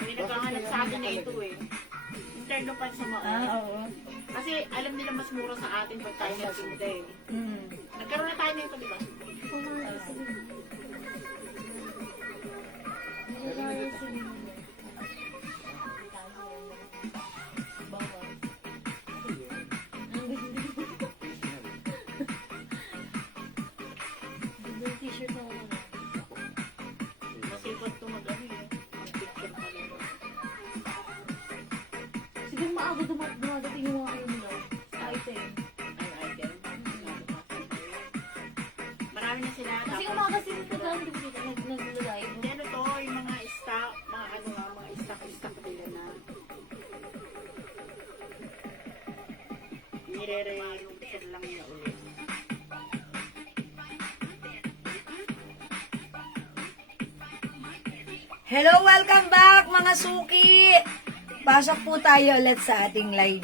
May nagkahanap sa atin na ito eh. Interno pa sa mga. Oo. Kasi alam nila mas mura sa atin pag tayo nagtinda eh. Nagkaroon na tayo na ito, di ba? T-shirt na ako. Masipot ito mag-ano eh. Mag-picture pa rin. Siguro maaga dumadating yung mga kayo nila. Item. Ay, item. Marami na sila. Kasi Tapos, umaga sila nag-live. Hindi ano to, yung mga stock, mga ano nga, mga stock nila na nire-re-picture lang nila ulit. Hello, welcome back mga suki! Pasok po tayo ulit sa ating live.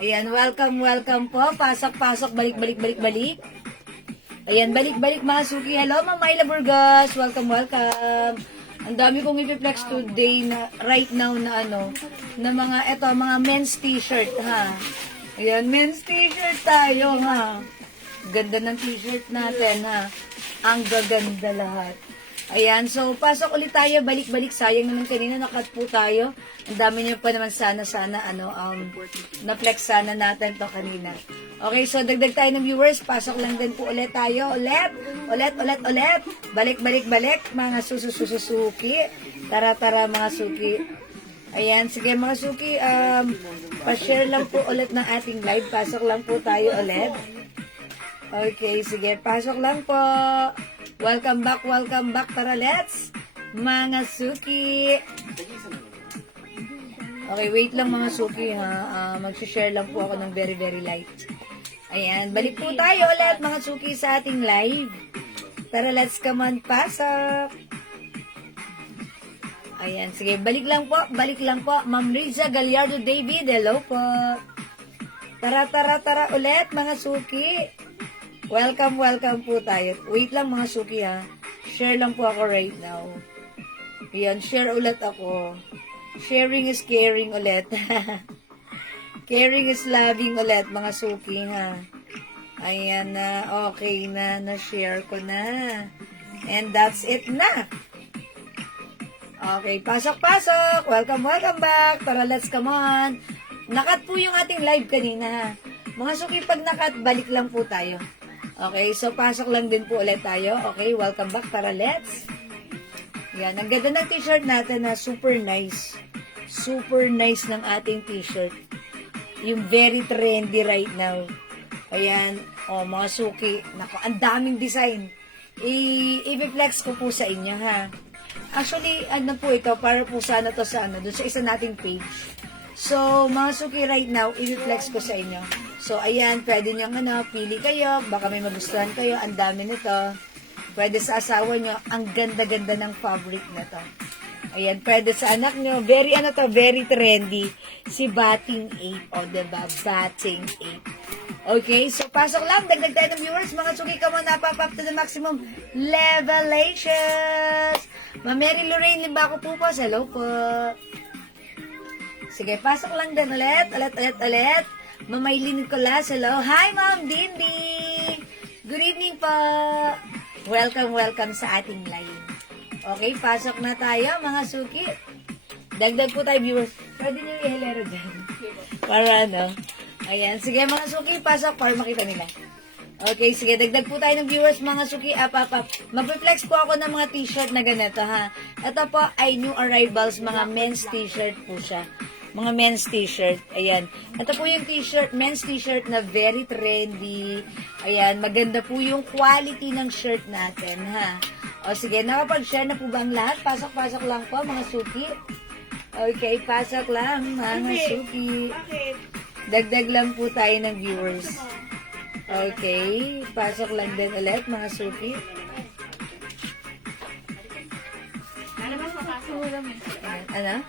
Ayan, welcome po. Pasok, balik. Ayan, balik mga suki. Hello, Ma'am Myla Burgos. Welcome. Ang dami kong i-flex today na, right now na na mga men's t-shirt, ha. Ayan, men's t-shirt tayo, ha. Ganda ng t-shirt natin, ha. Ang gaganda lahat. Ayan, so pasok ulit tayo, balik. Sayang naman kanina, nakat po tayo. Ang dami niyo pa naman sana, na-flex sana natin to kanina. Okay, so dagdag tayo ng viewers, pasok lang din po ulit tayo. Ulit. Balik, mga susuki. Tara, mga suki. Ayan, sige mga suki, pa-share lang po ulit ng ating live. Pasok lang po tayo ulit. Okay, sige, pasok lang po. Welcome back. Tara, let's. Mga suki. Okay, wait lang mga suki ha. Mag-share lang po ako ng very light. Ayan, balik po tayo ulit mga suki sa ating live. Tara, let's come on, pasok. Ayan, sige, balik lang po. Ma'am Riza Gallardo David, hello po. Tara ulit mga suki. Welcome po tayo. Wait lang mga suki ha. Share lang po ako right now. Ayan, share ulit ako. Sharing is caring ulit. Caring is loving ulit mga suki ha. Ayan na, okay na, na-share ko na. And that's it na. Okay, pasok. Welcome back. Tara, let's come on. Nakat po yung ating live kanina ha. Mga suki, pag nakat, balik lang po tayo. Okay, so pasok lang din po ulit tayo. Okay, welcome back. Tara, let's. Yan, ang ganda ng t-shirt natin na super nice. Super nice ng ating t-shirt. Yung very trendy right now. Ayan, mga suki. Naku, ang daming design. I-flex ko po sa inyo, ha. Actually, ano po ito, para po sana to sa doon sa isa nating page. So, mga suki right now, i-flex ko sa inyo. So, ayan, pwede niyang pili kayo, baka may magustuhan kayo, ang dami nito. Pwede sa asawa niyo, ang ganda-ganda ng fabric na to. Ayan, pwede sa anak niyo, very trendy, si Batting 8, o diba, Batting 8. Okay, so pasok lang, dagdag tayo ng viewers, mga suki ka mo, napapap to the maximum levelations. Ma Mary Lorraine Limbaco po po, hello po. Sige, pasok lang din ulit. Mamaylin Nicolas, hello. Hi, Ma'am Dindi. Good evening po. Welcome sa ating live. Okay, pasok na tayo, mga suki. Dagdag po tayo, viewers. Pwede nyo i-helero dyan. Para Ayan, sige mga suki, pasok para makita nila. Okay, sige, dagdag po tayo ng viewers, mga suki. Mag-flex po ako ng mga t-shirt na ganito, ha. Ito po ay new arrivals, mga men's t-shirt po siya. Mga men's t-shirt. Ayan. Ito po yung t-shirt, men's t-shirt na very trendy. Ayan, maganda po yung quality ng shirt natin, ha. O sige, nakapag-share na po ba ang lahat? Pasok lang po, mga suki. Okay, pasok lang, mga suki. Dagdag lang po tayo ng viewers. Okay, pasok lang din ulit, mga suki. Ano?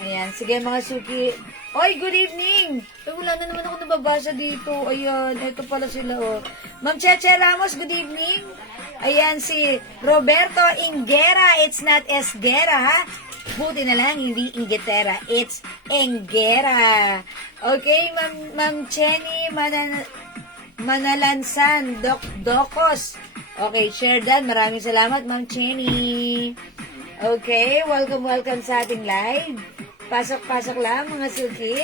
Ayan, sige mga suki. Oy, good evening! Ay, wala na naman ako nababasa dito. Ayan, ito pala sila, oh. Ma'am Cheche Ramos, good evening. Ayan, si Roberto Ingera. It's not Esguera, ha? Buti na lang, hindi Ingetera. It's Engera. Okay, Ma'am Chenny Manalansan, Dokos. Okay, share dan. Maraming salamat, Ma'am Chenny. Okay, welcome sa ating live. Pasok lang, mga suki.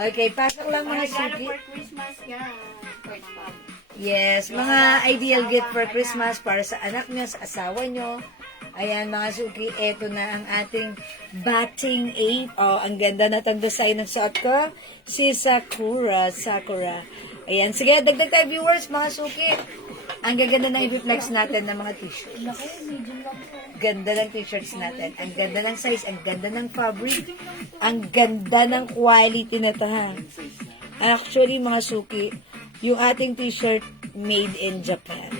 Okay, pasok lang mga Regalo suki. for Christmas yan. Yes, mga ideal gift for Christmas para sa anak nyo, sa asawa nyo. Ayan mga suki, eto na ang ating batting 8. Oh, ang ganda na itong design ng suot ko. Si Sakura. Ayan, sige, dagdag tayo viewers mga suki. Ang gaganda na i-reflex natin ng mga t-shirts. Ganda ng t-shirts natin. Ang ganda ng size, ang ganda ng fabric, ang ganda ng quality na ito ha. Actually mga suki, yung ating t-shirt made in Japan.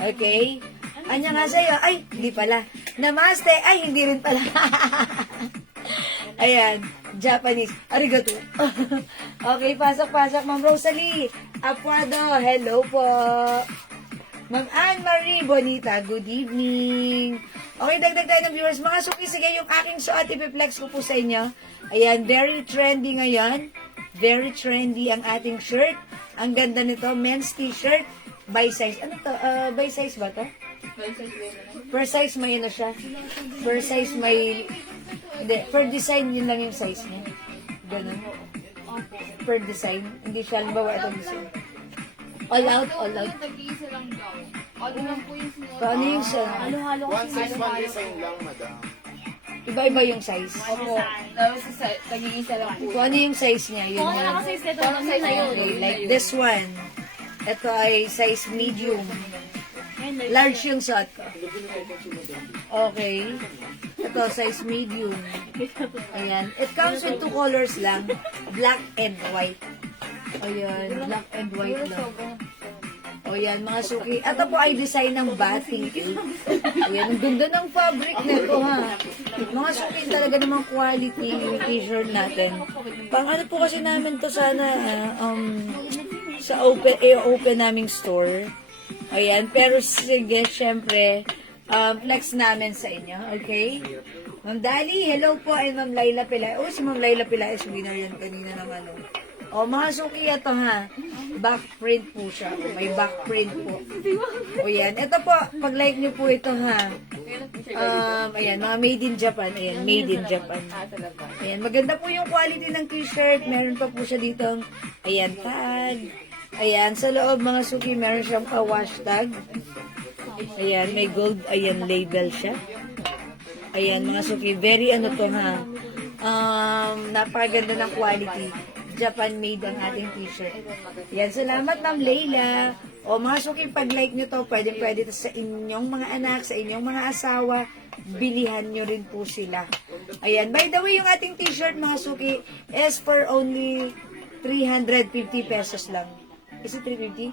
Okay? Anya nga sa'yo? Ay, hindi pala. Namaste? Ay, hindi rin pala. Ayan, Japanese. Arigato. Okay, pasok. Ma'am Rosalie Apuado, hello po. Ma'am Anne-Marie Bonita, good evening. Okay, dagdag tayo ng viewers. Mga suki, sige, yung aking suot, ipiplex ko po sa inyo. Ayan, very trendy ngayon. Very trendy ang ating shirt. Ang ganda nito, men's t-shirt by size. Ano to? By size ba to? Per size may ano siya. Per size may... Hindi, per design yun lang yung size niya. Ganun. Per design. Hindi siya, halimbawa itong design. All out. Tag-iisa lang daw. Ano lang po yung sinuot. Paano yung siya? Halo-halo kasi. 161 design lang, madam. Iba-iba yung size. Opo. Tapos tag-iisa lang po. Kung ano yung size niya, yun Kung ano yan. kasi ito naman na yun. Okay, like this one. Ito ay size medium. Large yung suot ko. Okay. Ito, size medium. Ayan. It comes with 2 colors lang. Black and white. Ayan. Black and white lang. O yan, mga suki. Ito po ay design ng bating cake. Ayan, ang ganda ng fabric nito ha. Mga suki talaga namang quality yung t-shirt natin. Pang ano po kasi namin to sana sa open naming store. Ayan, pero sige, syempre, flex namin sa inyo, okay? Ma'am Dali, hello po, and Ma'am Laila Pila. Oh, si Ma'am Laila Pila is winner yan kanina ng ano. O, mga suki ito ha. Back print po siya. May back print po. O yan. Ito po, pag-like nyo po ito ha. Ayan, mga made in Japan. Ayan, made in Japan. Ayan, maganda po yung quality ng t-shirt. Meron pa po siya dito. Ayan, tag. Ayan, sa loob mga suki, meron siyang pa-wash tag. Ayan, may gold. Ayan, label siya. Ayan, mga suki. Very ano to ha. Napakaganda ng quality. Japan made ang ating t-shirt. Yan, salamat Ma'am Leila. O mga suki, pag-like nyo to, pwede to sa inyong mga anak, sa inyong mga asawa, bilihan nyo rin po sila. Ayan, by the way, yung ating t-shirt mga suki is for only 350 pesos lang. Is it 350?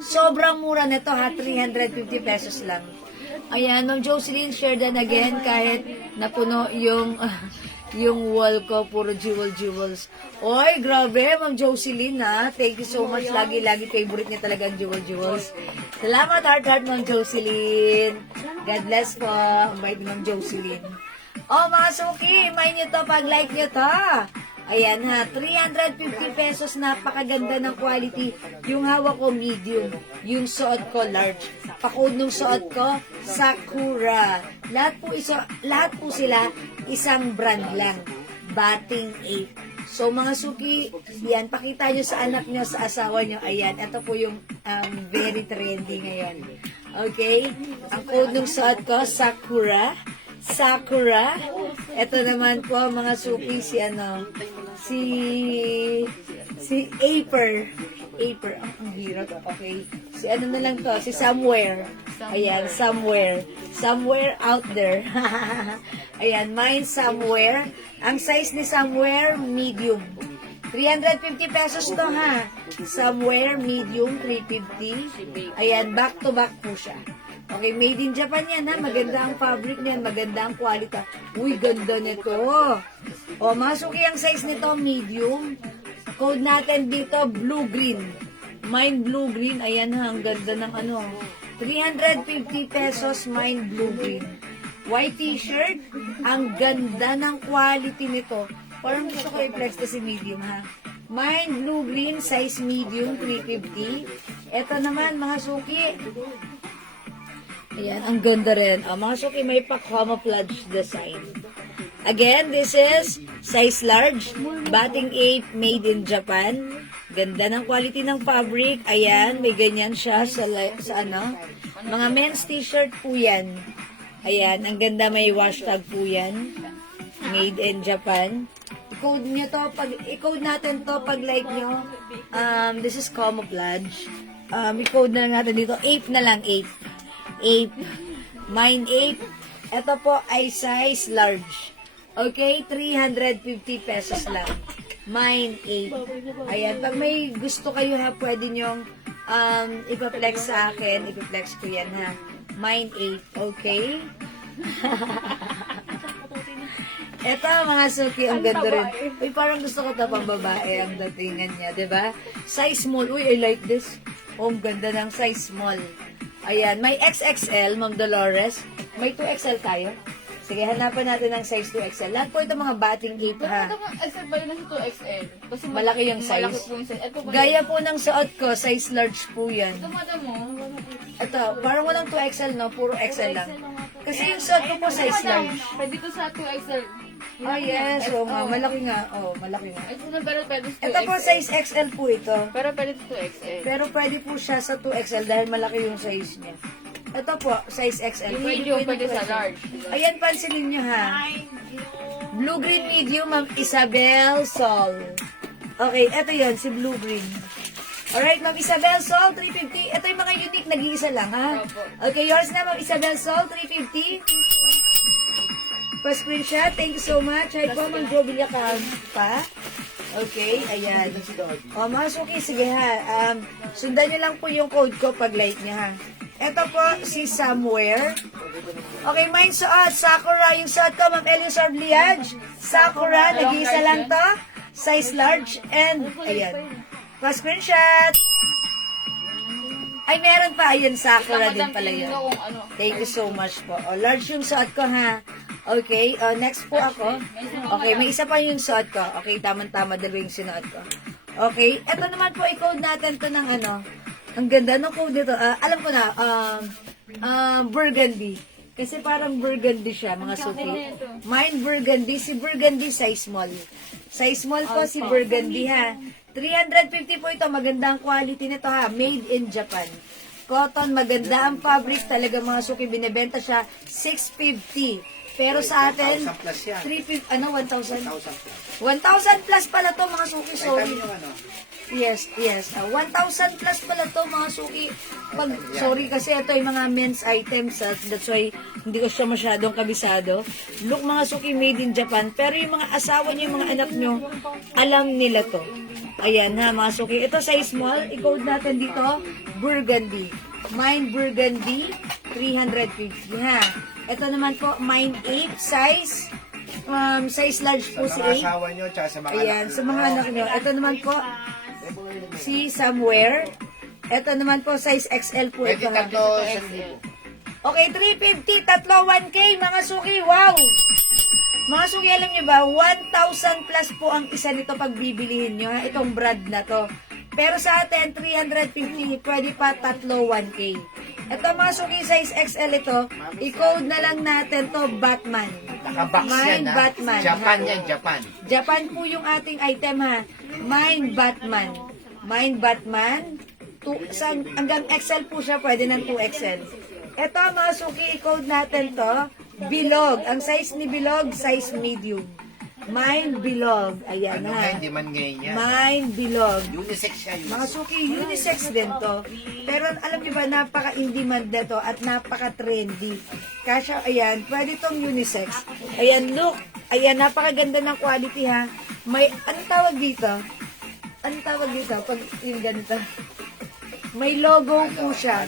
Sobrang mura nito ha, 350 pesos lang. Ayan, Ma'am Jocelyn, share that again kahit napuno yung yung wall ko, puro jewels. Oy, grabe, Ma'am Jocelyn ha. Thank you so much. Lagi favorite niya talaga ang jewels. Salamat, heart, Ma'am Jocelyn. God bless po. Ang bait ni Ma'am Jocelyn. Oh, mga suki, may nyo to, pag-like nyo to. Ayan ha, 350 pesos, napakaganda ng quality. Yung hawak ko, medium. Yung suot ko, large. Pa-code ng suot ko, Sakura. Lahat po sila, isang brand lang. Batting 8. So mga suki, yan, pakita nyo sa anak nyo, sa asawa nyo. Ayan, ito po yung very trendy ngayon. Okay? Ang code ng suot ko, Sakura. Ito naman po mga suki, si Aper. Ang hirap. Okay. Si ano na lang to, si Somewhere. Ayan, Somewhere out there. Ayan, mine Somewhere. Ang size ni Somewhere, medium. 350 pesos to ha. Somewhere, medium, 350. Ayan, back to back po siya. Okay, made in Japan yan ha. Maganda ang fabric niyan, maganda ang quality. Uy, ganda nito. O, masuki ang size nito, medium. Code natin dito, blue-green. Mind blue green. Ayan ha, ang ganda ng ano. 350 pesos, mind blue green. White t-shirt. Ang ganda ng quality nito. Parang gusto ko i-flex to si medium ha. Mind blue green, size medium, 350. Ito naman, mga suki. Ayan, ang ganda rin. Mga suki, may pa-camouflage design. Again, this is size large, batting 8, made in Japan. Ganda ng quality ng fabric. Ayan, may ganyan siya sa ano. Mga men's t-shirt po yan. Ayan, ang ganda, may hashtag po yan. Made in Japan. I-code nyo to, i-code natin to pag like nyo. This is camouflage. I-code na lang natin dito. 8 na lang, 8. 8. Mine 8. Ito po ay size large. Okay, 350 pesos lang. Mine 8. Ayan, pag may gusto kayo ha, pwede nyong ipaplex sa akin. Ipaplex ko yan ha. Mine 8. Okay? Eto mga suki, ang ganda rin. Uy, parang gusto ko ito pang babae ang datingan niya, di ba? Size small. Uy, I like this. Oh, ang ganda ng size small. Ayan, may XXL, Ma'am Dolores. May 2XL tayo. Sige, hanapan natin ng size 2XL. Lahat po ito mga batting cape ha. Ito mga XL ba yun na sa 2XL? Kasi Malaki yung size. Malaki po yung size. Ito ba Gaya po ng suot ko, size large po yan. Ito madam mo. Ito, parang walang 2XL, no? Puro XL lang. Kasi yung suot ko po size large. Pwede to sa 2XL. Oh, yes. Oh, malaki nga. Oh, malaki nga. Ito na pero pwede sa 2XL. Ito po size XL po ito. Pero pwede sa 2XL. Pero pwede po siya sa 2XL dahil malaki yung size niya. Ito po, size XL. Yung medium po pwede yung sa 2XL. large. Ayan, pansinin nyo ha. Blue-green medium, Ma'am Isabel Sol. Okay, ito yon si blue-green. Alright, Ma'am Isabel Sol, 350. Ito yung mga unique, nag-iisa lang ha. Okay, yours na, Ma'am Isabel Sol, 350. Pa-screenshot, thank you so much. Hi po, Ma'am Jo Villacan pa. Okay, ayan. O, mga suki, sige ha. Sundan nyo lang po yung code ko pag like niya ha. Ito po, si Somewhere. Okay, mine suot. Sakura yung suot ko, Ma'am Eliosar Bliage. Sakura, nag-iisa lang to. Size large. And, ayan. Pa-screenshot. Ay, meron pa. Ayan, Sakura din pala yun. Thank you so much po. O, large yung suot ko, ha. Okay, next po ako. Okay, may isa pa yung suot ko. Okay, tama-tama, dalawa yung sinuot ko. Okay, eto naman po, i-code natin to ng ano. Ang ganda ng code dito. Alam ko na, burgundy. Kasi parang burgundy siya, mga suki. Mine burgundy. Si burgundy, size small. Size small po si burgundy, ha. 350 po ito. Maganda ang quality nito, ha. Made in Japan. Cotton, maganda ang fabric. Talaga, mga suki, binibenta siya 650. Pero sa atin, 350, 1,000? 1,000 plus pala to, mga suki, sorry. Yes. 1,000 plus pala to, mga suki. Sorry kasi ito yung mga men's items. That's why hindi ko siya masyadong kabisado. Look, mga suki, made in Japan. Pero yung mga asawa nyo, yung mga anak nyo, alam nila to. Ayan ha, mga suki. Ito size small. I-code natin dito, burgundy. Mine burgundy, 350 ha. Ito naman po, mine 8 size. Size large po si 8. Asawa nyo, tsaka sa mga Ayan, sa mga anak nyo. Ito naman po, si Somewhere. Ito naman po, size XL po ito. Pwede ha. tatlo, 1,000. Okay, 350, tatlo 1K, mga suki, wow! Mga suki, alam nyo ba, 1,000 plus po ang isa nito pag bibilihin nyo, ha? Itong brand na to. Pero sa atin, 350, pwede pa tatlo 1K. Ito mga suki, size XL ito, i-code na lang natin to Batman. Nakabox yan, ha? Batman. Japan yan, Japan. Japan po yung ating item, ha. Mine Batman. Mine Batman. Hanggang XL po siya, pwede ng 2XL. Ito mga suki, i-code natin to Bilog. Ang size ni Bilog, size medium. Mine Bilog. Ayan Ano ha. nga, hindi man ngayon yan. Mine Bilog. Unisex siya, Mga unisex. suki, unisex din to. Pero alam niyo ba, napaka-in-demand na to at napaka-trendy. Kasha, ayan, pwede tong unisex. Ayan, look. Ayan, napakaganda ng quality ha. May, anong tawag dito? Anong tawag dito? Pag yung ganito. May logo po siya.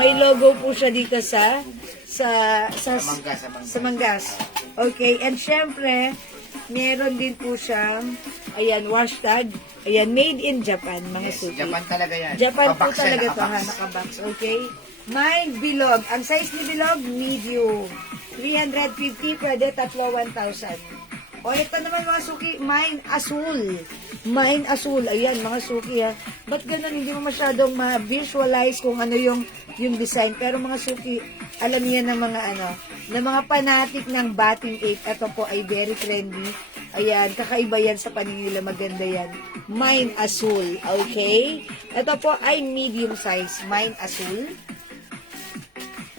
May logo po siya dito sa Manggas. Mangas. Okay, and syempre, meron din po siyang Ayan, hashtag. Ayan, made in Japan, mga Yes, suki. Japan talaga yan. Japan po Nakabox yan, talaga to, ha, nakabox. nakabox. Okay? Mine bilog. Ang size ni bilog, medium. 350, pwede tatlo 1,000. O, ito naman mga suki, mine asul. Mine asul. Ayan, mga suki, ha. Ba't ganun, hindi mo masyadong ma-visualize kung ano yung design. Pero mga suki, alam niyan ng mga ng mga fanatic ng Bating Ape. Ito po ay very trendy. Ayan, kakaiba yan sa paningin nila. Maganda yan. Mine asul. Okay? Ito po ay medium size. Mine asul.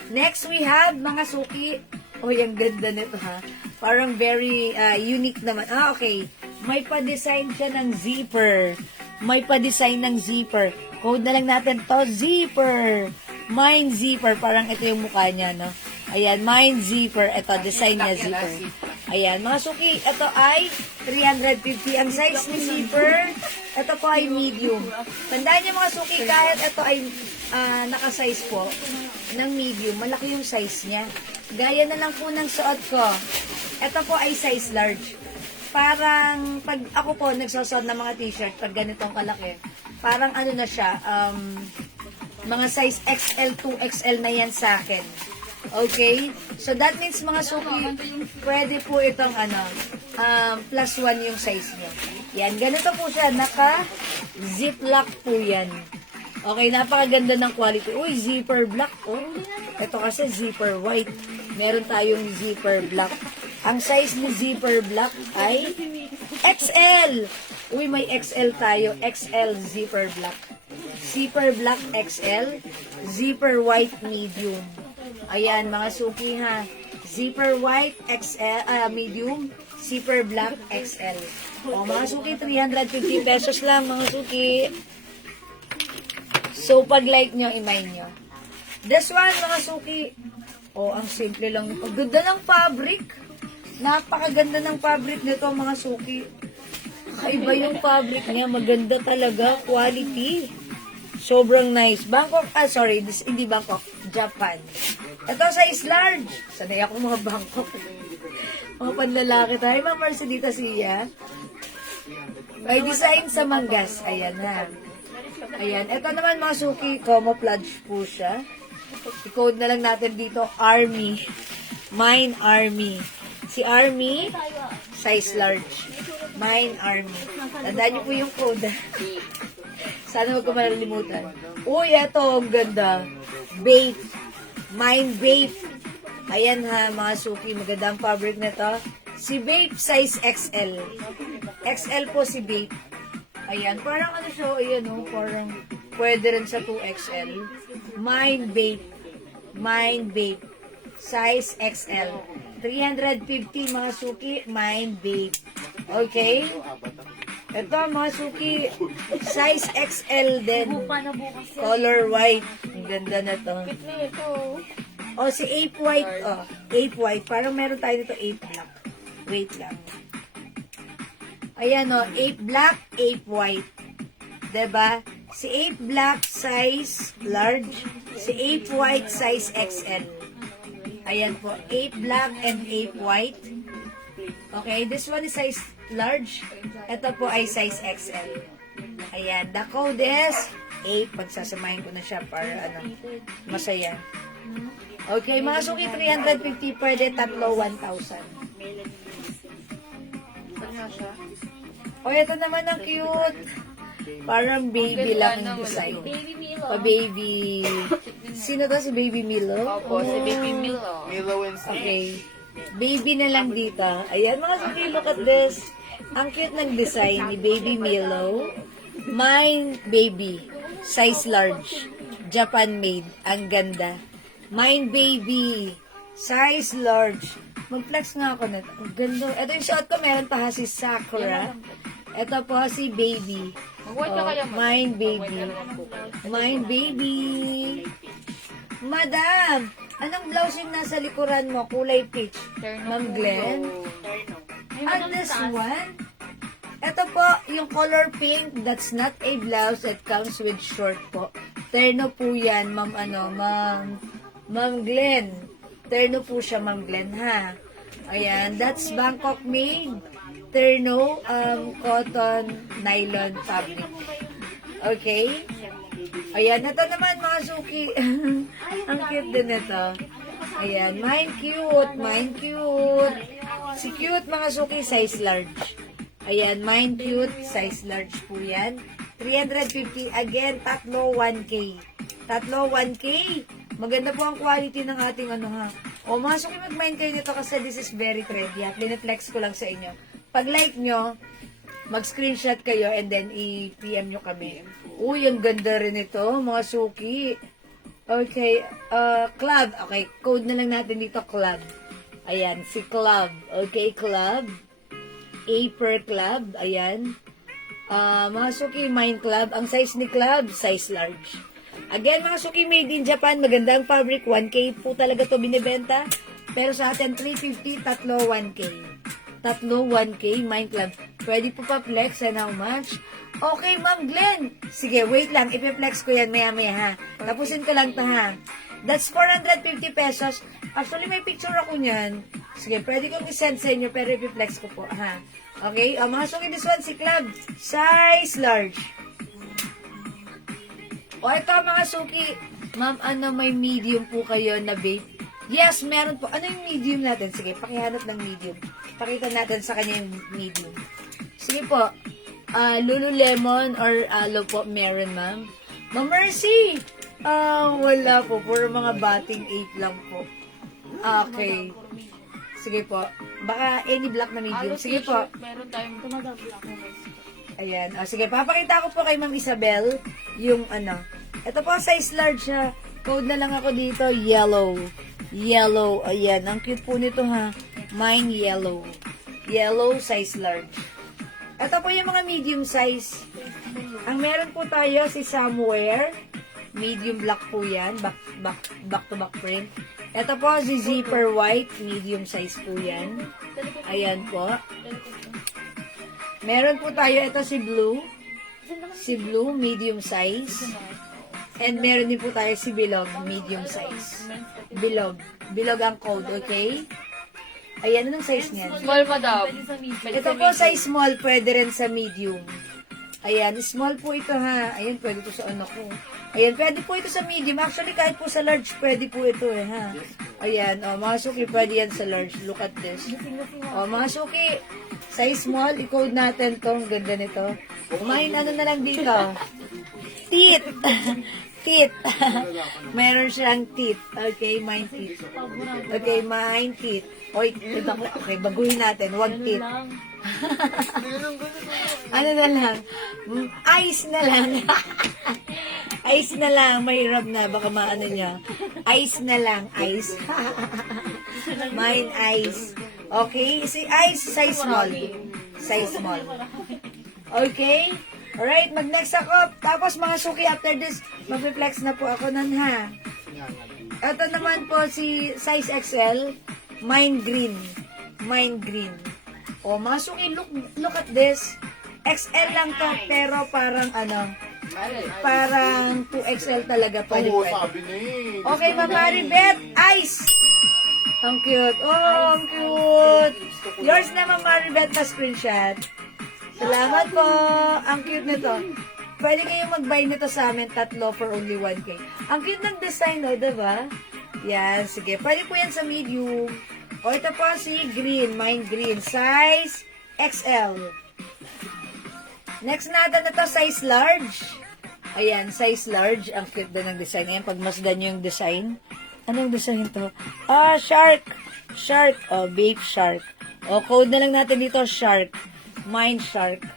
Next, we have mga suki. Oh, yung ganda nito, ha. Parang very unique naman. Ah, okay. May pa-design siya ng zipper. May pa-design ng zipper. Code na lang natin to, zipper. Mine zipper. Parang ito yung mukha niya, no? Ayan, mine zipper. Ito, design niya zipper. Ayan, mga suki, ito ay 350. Ang size ni zipper, ito po ay medium. Tandaan niyo mga suki, kahit ito ay naka-size po ng medium, malaki yung size niya. Gaya na lang po ng suot ko. Ito po ay size large. Parang, pag ako po nagsusot ng mga t-shirt, pag ganitong kalaki, parang ano na siya, mga size XL, 2XL na yan sa akin. Okay? So, that means mga suki, pwede po itong plus 1 yung size niya. Yan, ganito po siya, naka-ziplock po yan. Okay, napakaganda ng quality. Uy, zipper black. Oh, ito kasi zipper white. Meron tayong zipper black. Ang size ni zipper black ay XL. Uy, may XL tayo. XL zipper black. Zipper black XL. Zipper white medium. Ayan, mga suki ha. Zipper white XL, medium. Zipper black XL. O, mga suki, 350 pesos lang, mga suki. So, pag-like nyo, imay nyo. This one, mga suki. Oh, ang simple lang. Ang ganda ng fabric. Napakaganda ng fabric nito, mga suki. Kakaiba yung fabric niya. Maganda talaga. Quality. Sobrang nice. Bangkok, hindi Bangkok. Japan. Ito, size large. Sanay ako mga Bangkok. Mga panlalaki tayo. Mga Marcelita siya. May design sa manggas. Ayan na. Ayan. Ito naman mga suki, camouflage po siya. I-code na lang natin dito, Army. Mine Army. Si Army, size large. Mine Army. Tandaan niyo po yung code. Sana huwag ko malilimutan. Uy, eto, ang ganda. Bape. Mine Bape. Ayan ha, mga suki, magandang fabric na to. Si Bape, size XL. XL po si Bape. Ayan, parang ano siya, ayan o, parang pwede rin sa 2XL. Mine Bape. Mine Bape. Size XL. 350 mga suki, Mine Bape. Okay? Ito mga suki, size XL din. Color white. Ang ganda na to. O, si Ape White, oh. Ape White. Parang meron tayo dito Ape Black. Wait lang. Ayan o, Ape Black, Ape White. Diba? Si Ape Black, size large. Si Ape White, size XL. Ayan po, Ape Black and Ape White. Okay, this one is size large. Ito po ay size XL. Ayan, the code is 8. Pagsasamahin ko na siya para masaya. Okay, mga suki, 350 pwede, tatlo 1,000. O, ito naman ang cute. Parang baby lang yung design. Pa-baby. Sino to? Si Baby Milo? Opo, si Baby Milo. Okay. Baby na lang dito. Ayan, mga suki, look at this. Ang cute ng design ni Baby Milo. Mine Baby. Size large. Japan made. Ang ganda. Mine Baby. Size large. Mag-flex nga ako nito. Ang ganda. Ito yung shot ko. Meron pa si Sakura. Ito po si Baby. Mine Baby. Mine Baby. Madam, anong blouse yung nasa likuran mo? Kulay peach. Ma'am Glenn? And this one? Ito po, yung color pink, that's not a blouse. It comes with short po. Terno po yan, Ma'am Glenn. Terno po siya, Ma'am Glenn, ha? Ayan, that's Bangkok made. Terno, cotton, nylon, fabric. Okay? Ayan, ito naman mga suki. Ang cute din ito. Ayan, mine cute, mine cute. Si cute mga suki, size large. Ayan, mine cute, size large po yan. 350, again, tatlo 1K. Tatlo 1K. Maganda po ang quality ng ating ano ha. O mga suki, mag-mine kayo nito kasi this is very trendy. Pineflex ko lang sa inyo. Pag like nyo, mag-screenshot kayo and then i-PM nyo kami. Uy, ang ganda rin ito, mga suki. Okay, club. Okay, code na lang natin dito, club. Ayan, si club. Okay, club. A per club. Ayan. Mga suki, mine club. Ang size ni club, size large. Again, mga suki, made in Japan. Magandang fabric. 1K po talaga to binibenta. Pero sa atin, 350, tatlo 1K. Tatlo 1K, mine club. Pwede po pa flex and how much? Okay, Ma'am Glenn. Sige, wait lang. Ipi-flex ko yan maya-maya ha. Tapusin ko lang ta ha. That's 450 pesos. Actually, may picture ako niyan. Sige, pwede kong i-send sa inyo pero ipi-flex ko po ha. Okay, mga suki, this one si Club. Size large. O ito mga suki. Ma'am, ano may medium po kayo na vape? Yes, meron po. Ano yung medium natin? Sige, pakihanap ng medium. Pakita natin sa kanya yung medium. Sige po. Lululemon or aloe po, meron ma'am. Ma'am Mercy! Wala po. Puro mga batting 8 lang po. Okay. Sige po. Baka any black na medium. Sige po. Meron tayong Tumadang black na rice. Ayan. Sige, papakita ko po kay Ma'am Isabel yung ano. Ito po, size large siya. Code na lang ako dito, yellow. Yellow. Ayan. Ang cute po nito ha. Mine yellow. Yellow, size large. Ito po yung mga medium size. Ang meron po tayo si Somewhere. Medium black po yan. Back to back print. Ito po si Zipper White. Medium size po yan. Ayan po. Meron po tayo. Ito si Blue. Si Blue, medium size. And meron din po tayo si Bilog, medium size. Bilog. Bilog ang code, okay? Ayan, anong size niyan? small pa daw. Ito po size small, pwede rin sa medium. Ayan, small po ito ha. Ayan, pwede po sa ano ko. Ayan, pwede po ito sa medium. Actually, kahit po sa large, pwede po ito eh ha. Ayan, mga suki, pwede yan sa large. Look at this. Mga suki, size small, i-code natin to. Ang ganda nito. Mine, ano na lang dito? Teeth. Teeth. Meron siyang teeth. Okay, mine teeth. Okay, mine teeth. Okay, baguhin natin. Huwag teeth. Ano na lang? Ice na lang. Ice na lang. Mahirap na. Baka maano niya. Ice na lang. Ice. Mine ice. Okay? Si ice, size small. Size small. Okay? Alright, mag-next ako. Tapos mga suki, after this, mag-reflex na po ako nun ha. Ito naman po si size XL, mine green. Mine green. O mga suki, look at this. XL lang to, pero parang ano, parang 2XL talaga pa. Okay, Ma'am Maribeth, ice! Ang cute. Oh, ang cute. Yours na, Ma'am Maribeth, na screenshot. Salamat po. Ang cute nito. Pwede kayong mag-buy nito sa amin, tatlo for only 1K. Ang cute ng design, no, diba? Yan, sige. Pwede po yan sa medium. O, ito po si green, mine green. Size XL. Next natin ito, size large. Ayan, size large. Ang cute din ng design. Ayan, pagmasdan yung design. Anong design to? Shark. Shark. Babe shark. Code na lang natin dito, shark. Mine shark.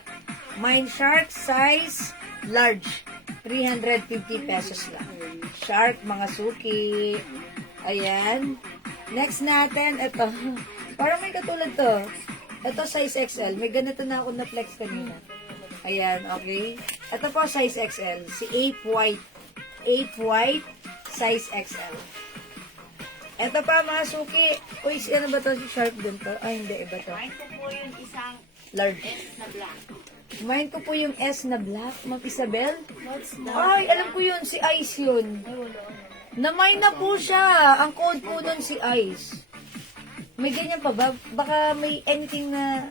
Mine shark, size large. 350 pesos lang. Shark, mga suki. Ayan. Next natin, ito. Parang may katulad to. Ito, size XL. May ganito na ako na-flex kanina. Ayan, okay. Ito po, size XL. Si Ape White. Ape White, size XL. Ito pa, mga suki. Uy, ano ba to? Si Shark din to? Ay, hindi. Iba to. Mine ko po yung isang Large. S na black. Mine ko po yung S na black, Ma'am Isabel. What's that? Ay, alam ko yun. Si Ice yun. Na-mine na po siya. Ang code po nun si Ice. May ganyan pa ba? Baka may anything na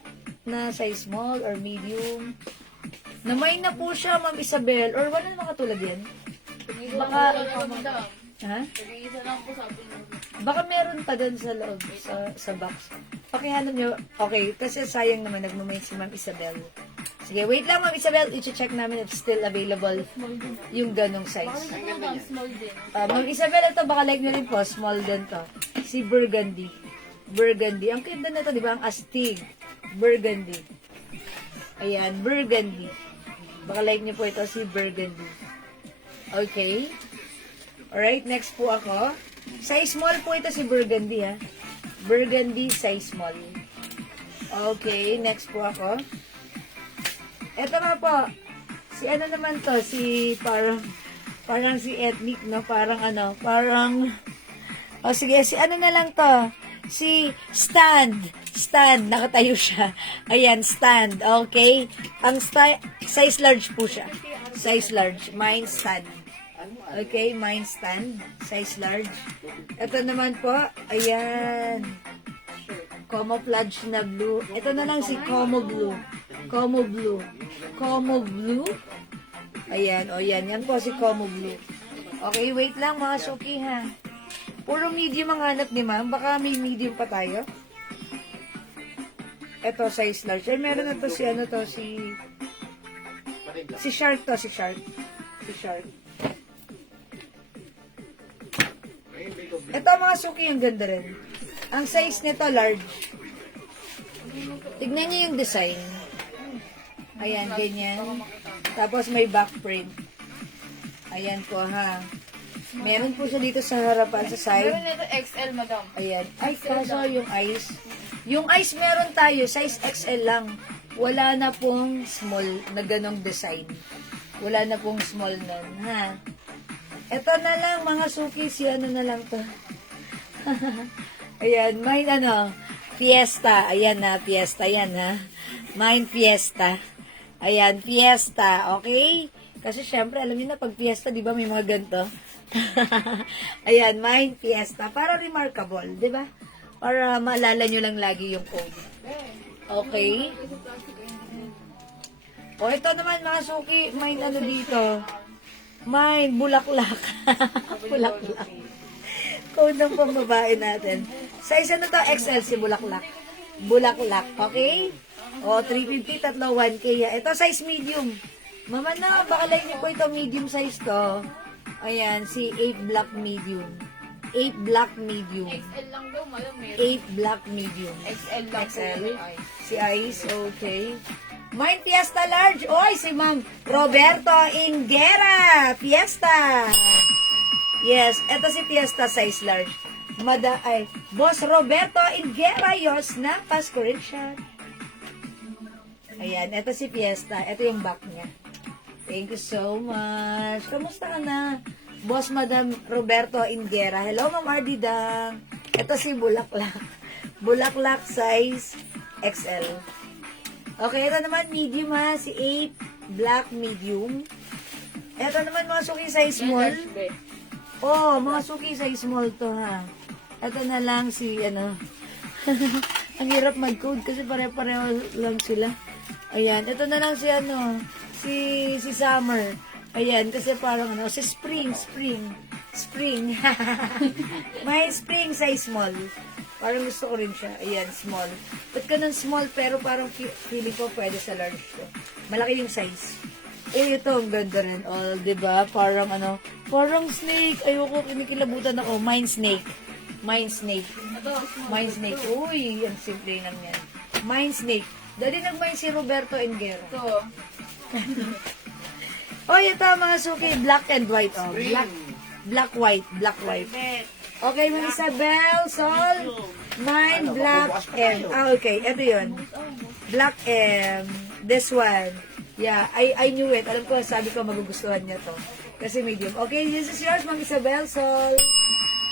na size small or medium. Namay na po siya, Ma'am Isabel. Or wala naman katulad yan. Baka, ha? Nag-iisa lang po sabi niyo. Baka meron pa doon sa loob, sa box. Pakihanap nyo. Okay, kasi sayang naman nagmamay si Ma'am Isabel. Sige, wait lang Ma'am Isabel. I-check namin if still available yung ganong size. Small din. Ma'am Isabel, ito baka like nyo rin po. Small din to. Si Burgundy. Burgundy. Ang ganda na to, di ba? Ang astig. Burgundy. Ayan, Burgundy. Baka like nyo po ito, si Burgundy. Okay. Alright, next po ako. Size small po ito si Burgundy, ha? Burgundy, size small. Okay, next po ako. Ito nga po. Si ano naman to? Si parang si ethnic, no? Parang sige, si ano na lang to? Si Stand, nakatayo siya. Ayan, Stand, okay? Ang size large po siya. Size large. Mine Stand. Okay, mine Stand. Size large. Ito naman po, ayan. Camouflage na blue. Ito na lang si Como Blue. Como Blue. Como Blue. Ayan, o yan. Yan po si Como Blue. Okay, wait lang mga suki ha. Puro medium ang hanap ni ma'am. Baka may medium pa tayo. Ito, size large. Ay, meron na to si ano to, si Shark to, si Shark. Si Shark. Ito mga suki, ang ganda rin. Ang size nito, large. Tignan niyo yung design. Ayan, ganyan. Tapos may back print. Ayan po ha. Meron po siya dito sa harapan, sa side. Meron nito XL, madam. Ayan. Ay, kaso yung ice. Yung ice meron tayo, size XL lang. Wala na pong small na ganong design. Wala na pong small nun, ha? Ito na lang, mga suki, si ano na lang to. Ayan, mine ano, Fiesta. Ayan na, Fiesta, yan ha. Mine Fiesta. Ayan, Fiesta, okay? Kasi syempre, alam niyo na, pag Fiesta, di ba, may mga ganito? Ayan, mine Fiesta. Para remarkable, di ba? Para maalala nyo lang lagi yung code. Okay? O, ito naman, mga suki, mine ano dito? Mine, bulaklak. Bulaklak. Code ng pambabae natin. Size ano to? XL si bulaklak. Bulaklak, okay? O, 350, tatlo, 1K. Ito, size medium. Mama na, baka like niyo po ito, medium size to. Ayan, si 8 black medium. 8 black medium. XL lang daw, madam. 8 black medium. XL lang. XL. Si Ice, okay. Mine Fiesta large. Oy, si Ma'am Roberto Ingera. Fiesta. Yes, eto si Fiesta size large. Boss Roberto Ingera, yours na. Pasko rin siya. Ayan, eto si Fiesta. Eto yung back niya. Thank you so much. Kamusta ka na? Boss Madam Roberto Ingera. Hello, Ma'am Ardidang. Eto si Bulaklak. Bulaklak size XL. Okay, ito naman medium ha. Si 8 black medium. Ito naman mga suki size small. Oh, mga suki size small to ha. Ito na lang si ano. Ang hirap mag-code kasi pare-pareho lang sila. Ayan, ito na lang si ano. Si Summer. Ayan, kasi parang ano, si Spring. May Spring size small. Parang gusto ko rin siya. Ayan, small. Ba't ka ng small pero parang feeling ko pwede sa large to. Malaki yung size. Eh, ito, ang ganda rin. Oh, diba? Parang ano, parang snake. Ayoko, kinikilabutan ako. Mine snake. Mine snake. Mine snake. Uy, ang simple lang yan. Mine snake. Dali nag-mine si Roberto Engero. Ito. Oh, ito mga suki. Black and white. Oh, black, white. Okay, Ma'am Isabel, Sol, mine, black, M. Okay, ito yun. Black M. This one. Yeah, I knew it. Alam ko, sabi ko, magugustuhan niya to. Kasi medium. Okay, this is yours, Ma'am Isabel, Sol.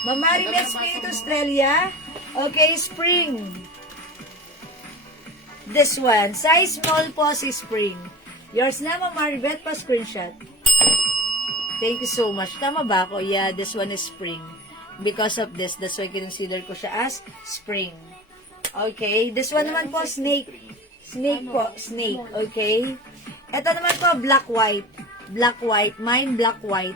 Ma'am Maribel Spirit Australia. Okay, Spring. This one. Size small po si Spring. Yours na, Ma'am Maribel, pa screenshot. Thank you so much. Tama ba ako? Yeah, this one is Spring. Because of this, that's why consider ko siya as spring. Okay, this one naman po, snake. Snake po, snake, okay? Ito naman po, black white. Black white, mine black white.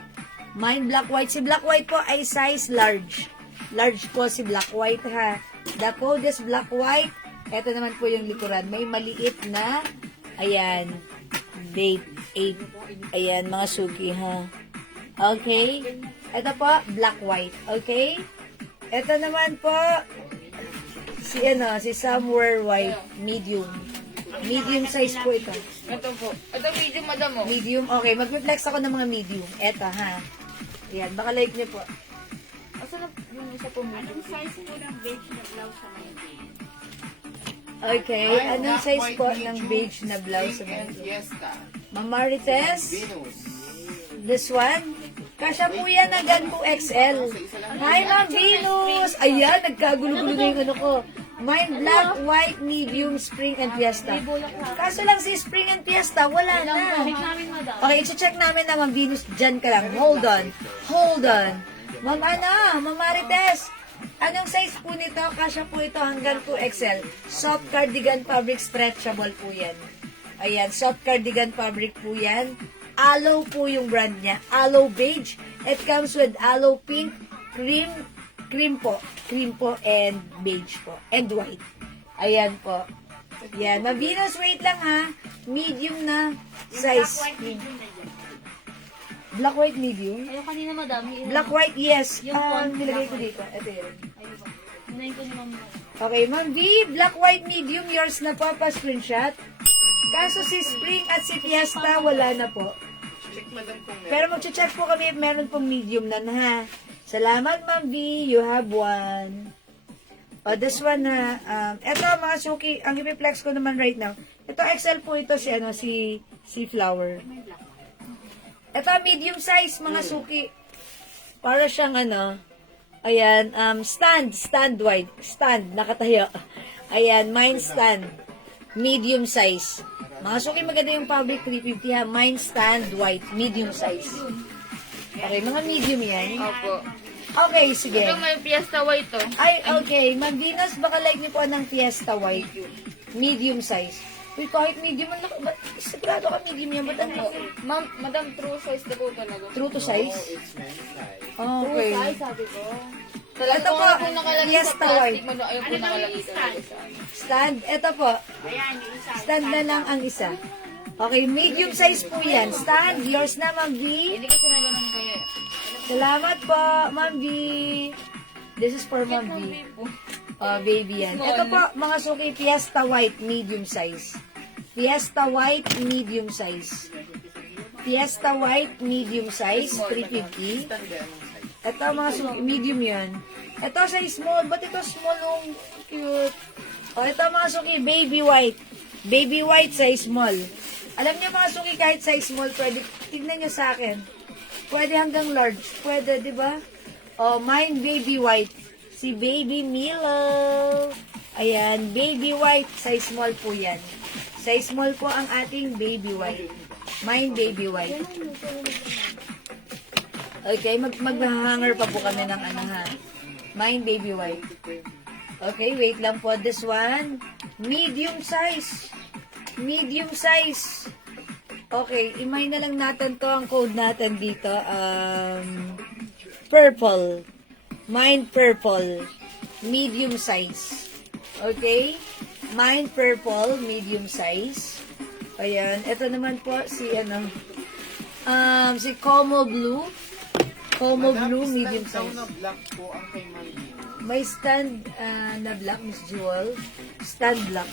Mine black white. Si black white po ay size large. Large po si black white ha. The code is black white. Ito naman po yung likuran. May maliit na, ayan, date 8. Ayan, mga suki ha. Okay? Ito po, black white. Okay? Ito naman po, si somewhere white, medium. Medium size po ito. Ito po. Ito medium, madam mo. Medium, okay. Mag-reflex ako ng mga medium. Ito ha. Ayan, baka like niyo po. Asa na yung isa po medium? Anong size po ng beige na blouse sa mga Okay, anong size po ng beige na blouse sa and mga? Fiesta. Ma'am Marites, Venus. this one? Kasya po yan hanggang 2XL. Hi, Ma'am Venus! Ayan, nagkagulo-gulo na yung ano ko. Mine black, white, medium, spring, and fiesta. Kaso lang si spring and fiesta, wala na. Check namin, madam. Okay, i-check namin na Ma'am Venus. Dyan ka lang. Hold on. Hold on. Ma'am Ma'am Marites, anong size po nito? Kasya po ito hanggang 2XL. Soft cardigan fabric, stretchable po yan. Ayan, soft cardigan fabric po yan. Aloe po yung brand niya. Aloe beige. It comes with aloe pink, cream po, and beige po. And white. Ayan po. Yan. Ma'am Venus, wait lang ha. Medium na size. white medium na dyan. Black, white, medium? Ayun kanina, madam. Black, white, yes. Yung font, Nilagay black, ko dito. Ito yun. Ayun po. Unahin ko ni ma'am. Okay, Ma'am V, black, white, medium, yours na po, pa-screenshot. Kaso si Spring at si Fiesta, wala na po. Check madam kung meron. Pero mag-check po kami if meron pong medium na ha. Salamat, Ma'am V, you have one. O, this one na, eto mga suki, ang i-flex ko naman right now. Ito, XL po ito si flower. Ito, medium size, mga suki. Para siyang ayan, stand wide. Stand, nakatayo. Ayan, mine stand. Medium size. Mga suki, maganda yung fabric 350 ha. Mine stand white, medium size. Okay, mga medium yan. Opo. Okay, sige. Ito may Fiesta white to. Ay, okay. Ma'am Venus, baka like niyo po ng Fiesta white. Medium size. Uy, kahit medium, sigurado ka medium yan. Ba't ano? Ma'am, madam, true size na po talaga. True to size? It's men's size. Okay. True size, sabi ko. Talaga Ito kung po, ano po nakalagay Fiesta sa plastic, white. ayun po Ano daw nakalagay yung talaga stand? sa ano. Stand, ito po. Ayan, yung isa. Stand na lang ang isa. Okay, medium size po yan. Stand, yours na, Ma'am V. Hindi kasi na ganun kayo. Salamat po, Ma'am V. This is for Ma'am V. Oh, baby yan. Ito po, mga suki, Fiesta white, medium size. Fiesta white, medium size. Fiesta white, medium size, 350. Ito, mga suki, medium yan. Ito sa small. Ba't ito small yung cute? O, ito mga suki, baby white. Baby white sa small. Alam niyo mga suki, kahit sa small, pwede, tignan niyo sa akin. Pwede hanggang large. Pwede, di ba? O, mine baby white. Si baby Milo. Ayan, baby white. Sa small po yan. Sa small po ang ating baby white. Mine baby white. Okay, mag-hanger pa po kami ng ha. Mine baby white. Okay, wait lang po. This one, medium size. Medium size. Okay, imay na lang natin to. Ang code natin dito, purple. Mine purple. Medium size. Okay? Mine purple, medium size. Ayan. Ito naman po si si Como Blue. Como Blue, medium Stand size. daw na black po ang kay Ma'am Venus. May stand na black, Miss Jewel. Stand black.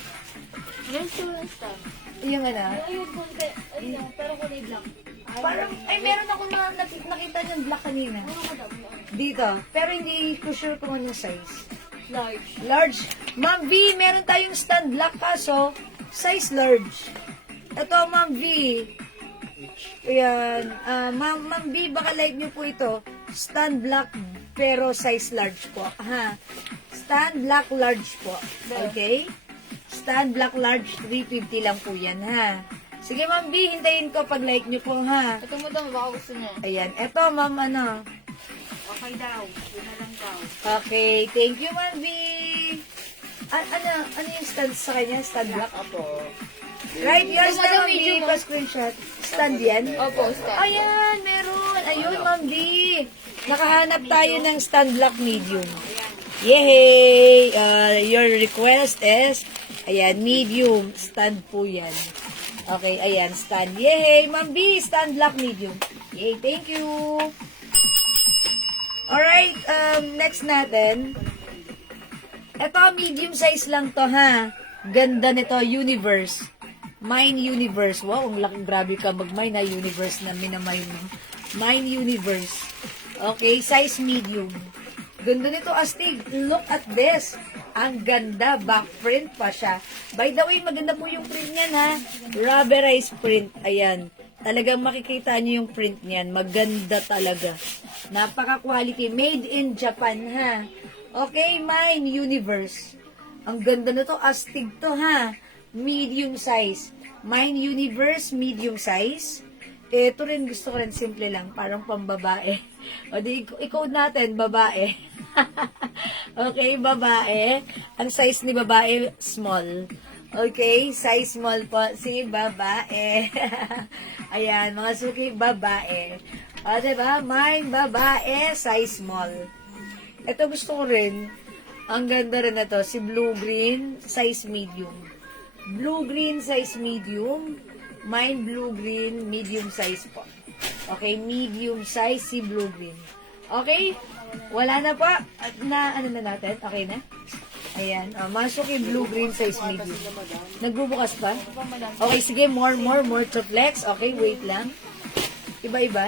Yan siya yung stand. Yung Ayun, konti. Ayun, pero kulay black. parang, meron ako nakita yung black kanina. Ano madam? Dito. Pero hindi ko sure kung anong size. Large. Large. Ma'am V, meron tayong stand black kaso, size large. Ito, Ma'am V. Ayan. Ma'am V, baka like nyo po ito. Stand black, pero size large po. Ha? Stand black large po. Okay? Stand black large, 350 lang po yan, ha? Sige, Ma'am V, hintayin ko pag like nyo po, ha? Ito madam, baka gusto niya. Ayan. Ito, Ma'am, Okay daw. Yun na lang daw. Okay, thank you, Ma'am V. Ano yung stand sa kanya? Stand block? Apo. Right, yours Yung na, ano, Ma'am B. medium, Pa-screenshot. Stand yan? Opo, stand. Ayan, meron. Ayun, Ma'am B. Nakahanap tayo ng stand block medium. Yay! Your request is, ayan, medium. Stand po yan. Okay, ayan, stand. Yay! Ma'am B, stand block medium. Yay, thank you. Alright, next natin. Ito, medium size lang to, ha? Ganda nito, universe. Mine Universe. Wow, ang laki, grabe ka mag-mine, ha? Universe na minamine mo. Mine Universe. Okay, size medium. Ganda nito, astig. Look at this. Ang ganda. Back print pa siya. By the way, maganda po yung print niyan, ha? Rubberized print. Ayan. Talagang makikita niyo yung print niyan. Maganda talaga. Napaka-quality. Made in Japan, ha? Okay, Mine Universe. Ang ganda na to. Astig to, ha? Medium size. Mine Universe, medium size. Ito rin, gusto ko rin simple lang. Parang pambabae. O di, i-code natin, babae. Okay, babae. Ang size ni babae, small. Okay, size small po si babae. Ayan, mga suki, babae. O, diba? Mine, babae, size small. Ito gusto ko rin. Ang ganda rin na to. Si blue-green, size medium. Blue-green, size medium. Mine, blue-green, medium size po. Okay, medium size si blue-green. Okay? Wala na po. Ano na natin? Okay na? Ayan. Masok yung blue-green size medium. Nagbubukas pa? Okay, sige. More to flex. Okay, wait lang. Iba-iba.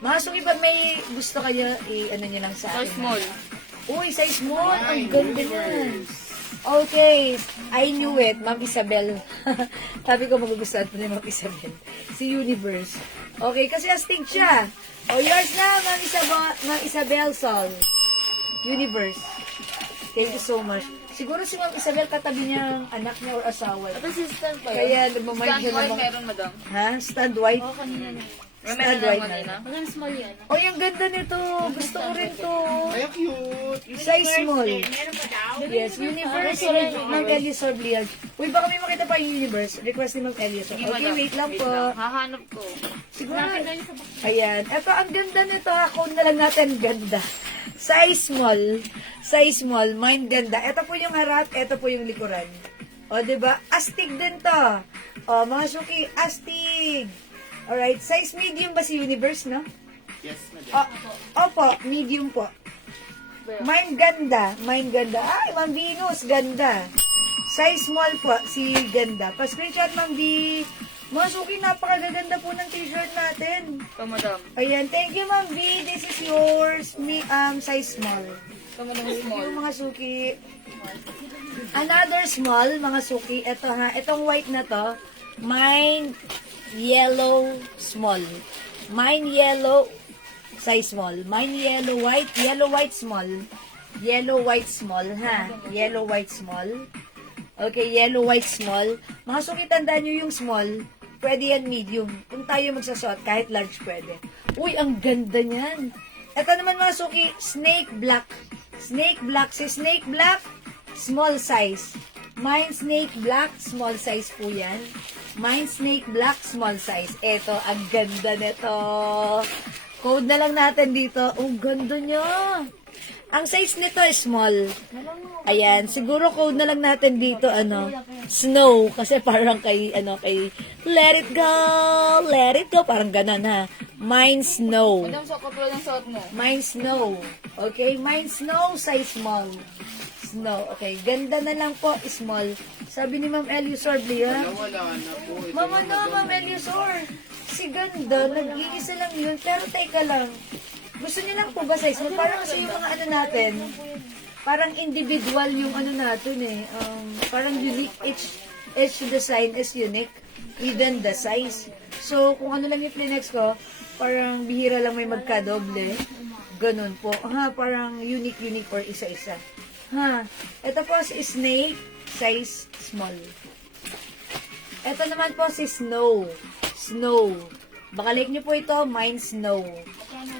Masok iba may gusto kayo ano nyo lang sa akin. Size small. Uy, size small. Ang ganda niyan. Okay. I knew it. Ma'am Isabel. Sabi ko magugustuhan po ni Ma'am Isabel. Si Universe. Okay, kasi astig siya. Oh, yours na, Ma'am Isabel Sol. Universe. Thank you so much. Siguro si Ma'am Isabel katabi niya ang anak niya or asawa. Ito si stand pa yun. Kaya nagmamind Stand siya white ng meron, madam. Ha? Stand white? Oo, kanina na. Stand Meron white na na. kanina. Maganda small yan. Oh, yung ganda nito. Gusto ko rin to. Ay, cute. Size small. Meron pa daw? Yes, Universe. Ma'am Elias Sorbliag. Uy, baka may makita pa yung Universe. Request ni Ma'am Elias. Sige, Okay, madam. wait lang po. Hahanap ko. Siguro. Ayan. Ito, ang ganda nito. Code na lang natin. Ganda. Size small. Size small. Mine ganda. Ito po yung harap. Ito po yung likuran. O, diba? Astig din to. O, mga suki, astig. Alright. Size medium ba si Universe, no? Yes, madam. Opo, medium po. Mine ganda. Mine ganda. Ay, Ma'am Venus, ganda. Size small po, si ganda. Pa-screenshot, Ma'am B. Mga suki, napakaganda po ng t-shirt natin. Ito, madam. Ayan, thank you, Ma'am B. This is yours. Size small. Ito, madam, Thank small. you, mga suki. Another small, mga suki. Ito ha, itong white na to. Mine yellow small. Mine yellow size small. Mine yellow white small. Yellow white small ha. Yellow white small. Okay, yellow white small. Mga suki, tandaan nyo yung small. Pwede yan medium. Kung tayo magsasuot, kahit large pwede. Uy, ang ganda niyan. Ito naman mga suki, snake black. Snake black. Si snake black, small size. Mine snake black, small size po yan. Mine snake black, small size. Eto, ang ganda nito. Code na lang natin dito. Ang ganda niya. Ang size nito is small. Ayan, siguro code na lang natin dito, snow. Kasi parang kay let it go. Parang ganon ha. Mine snow. Madam, so katulad ng suot mo. Mine snow. Okay, mine snow, size small. Snow. Okay, ganda na lang po, small. Sabi ni Ma'am Eliusor, ha? Wala na po. Ito Mama na, no, Ma'am Eliusor. Si ganda, nag-iisa lang yun. Pero teka lang. Gusto niyo lang po ba size small? Parang kasi yung mga natin, parang individual yung natin eh. Parang unique. Each design is unique. Even the size. So, kung ano lang yung Kleenex ko, parang bihira lang may magkadoble. Ganun po. Ha, parang unique or isa-isa. Ha, ito po si snake, size small. Ito naman po si snow. Snow. Bakalik niyo po ito, mine snow.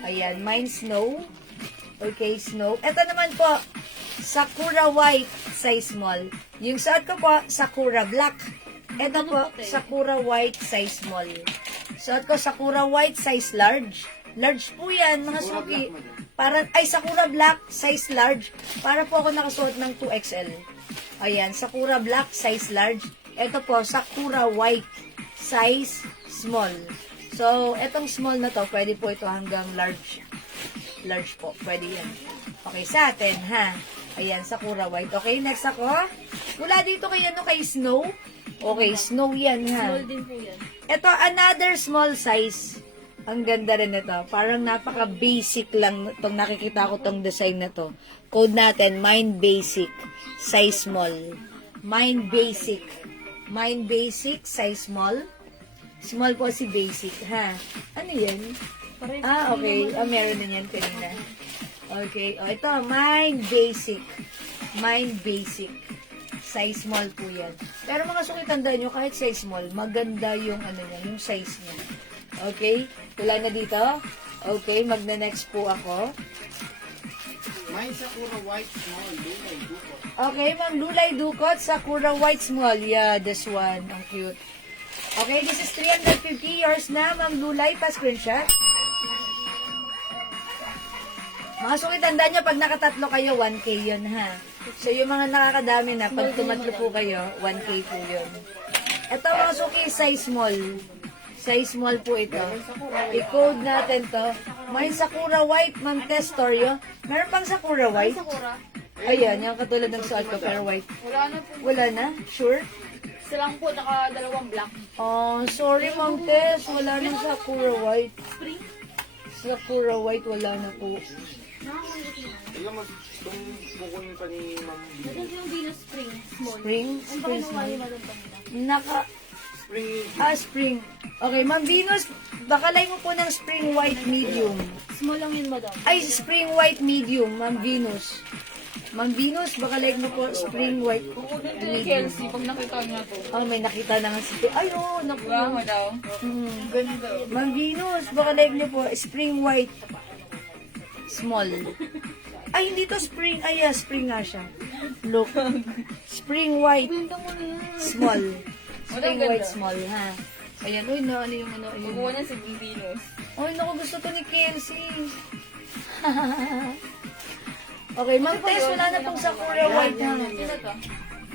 Ayan, mine snow. Okay, snow. Ito naman po, Sakura White, size small. Yung suot ko po, Sakura Black. Ito po, Sakura White, size small. Suot ko, Sakura White, size large. Large po yan, mga suki. Sakura Black, size large. Para po ako nakasuot ng 2XL. Ayan, Sakura Black, size large. Ito po, Sakura White, size small. So, etong small na to, pwede po ito hanggang large. Large po, pwede yan. Okay, sa atin, ha? Ayan, Sakura White. Okay, next ako. Mula dito kay Snow. Okay, Snow yan, ha? Small din po yan. Ito, another small size. Ang ganda rin ito. Parang napaka-basic lang itong nakikita ko tong design na to. Code natin, Mind Basic, size small. Mind Basic. Mind Basic, size small. Small po si Basic, ha? Ano yan? Okay. Meron na yan kanina. Okay. Ito, Mind Basic. Mind Basic. Size small po yan. Pero mga suki, tandaan nyo, kahit size small, maganda yung yung size niya. Okay? Wala na dito? Okay, magna-next po ako. May Sakura White Small, Lulay Dukot. Okay, Ma'am Lulay Dukot, Sakura White Small. Yeah, this one. Ang cute. Okay, this is 350 yours na, Ma'am Lulay. Pa-screenshot. Mga suki, tandaan nyo, pag nakatatlo kayo, 1K yun, ha? So, yung mga nakakadami na, pag tumatlo po kayo, 1K po yun. Ito, mga suki, size small. Size small po ito. I-code natin to. May Sakura White, Ma'am Testorio. Meron pang Sakura White? Sakura. Ayan, yung katulad ng suot ko, pero white. Wala na po. Wala na? Sure? Isa lang po, naka dalawang black. Oh, sorry, Ma'am Tess. Wala na Sakura White. Spring. Sakura White, wala na po. Alam mo, itong bukon pa ni Ma'am B. Ito yung Venus Spring. Small. Spring? Ang Spring baka small. naman yung Naka... Spring. Spring. Okay, Ma'am Venus, bakalay mo po ng Spring White Medium. Small lang yun, madam. Ay, Spring White Medium, Ma'am Venus. Ma'am Venus, bakalay mo po Spring White Kukunin ko yung Medium. Kelsey pag nakita niya to. Oh, may nakita na nga si... Ay, oh, naku. Wow, daw. Ganda. Ma'am Venus, bakalay niyo po Spring White Small. Ay, hindi to spring. Ay, spring nga siya. Look. Spring White Ganda mo na yan. Small. Spring Ganda. White Small, ha? Ayan, uy, ano yung Kukuha yun. na si Venus. Uy, naku, gusto to ni Kelsey. Okay, Ma'am Tess, wala na pong Sakura White, ha? Sino to?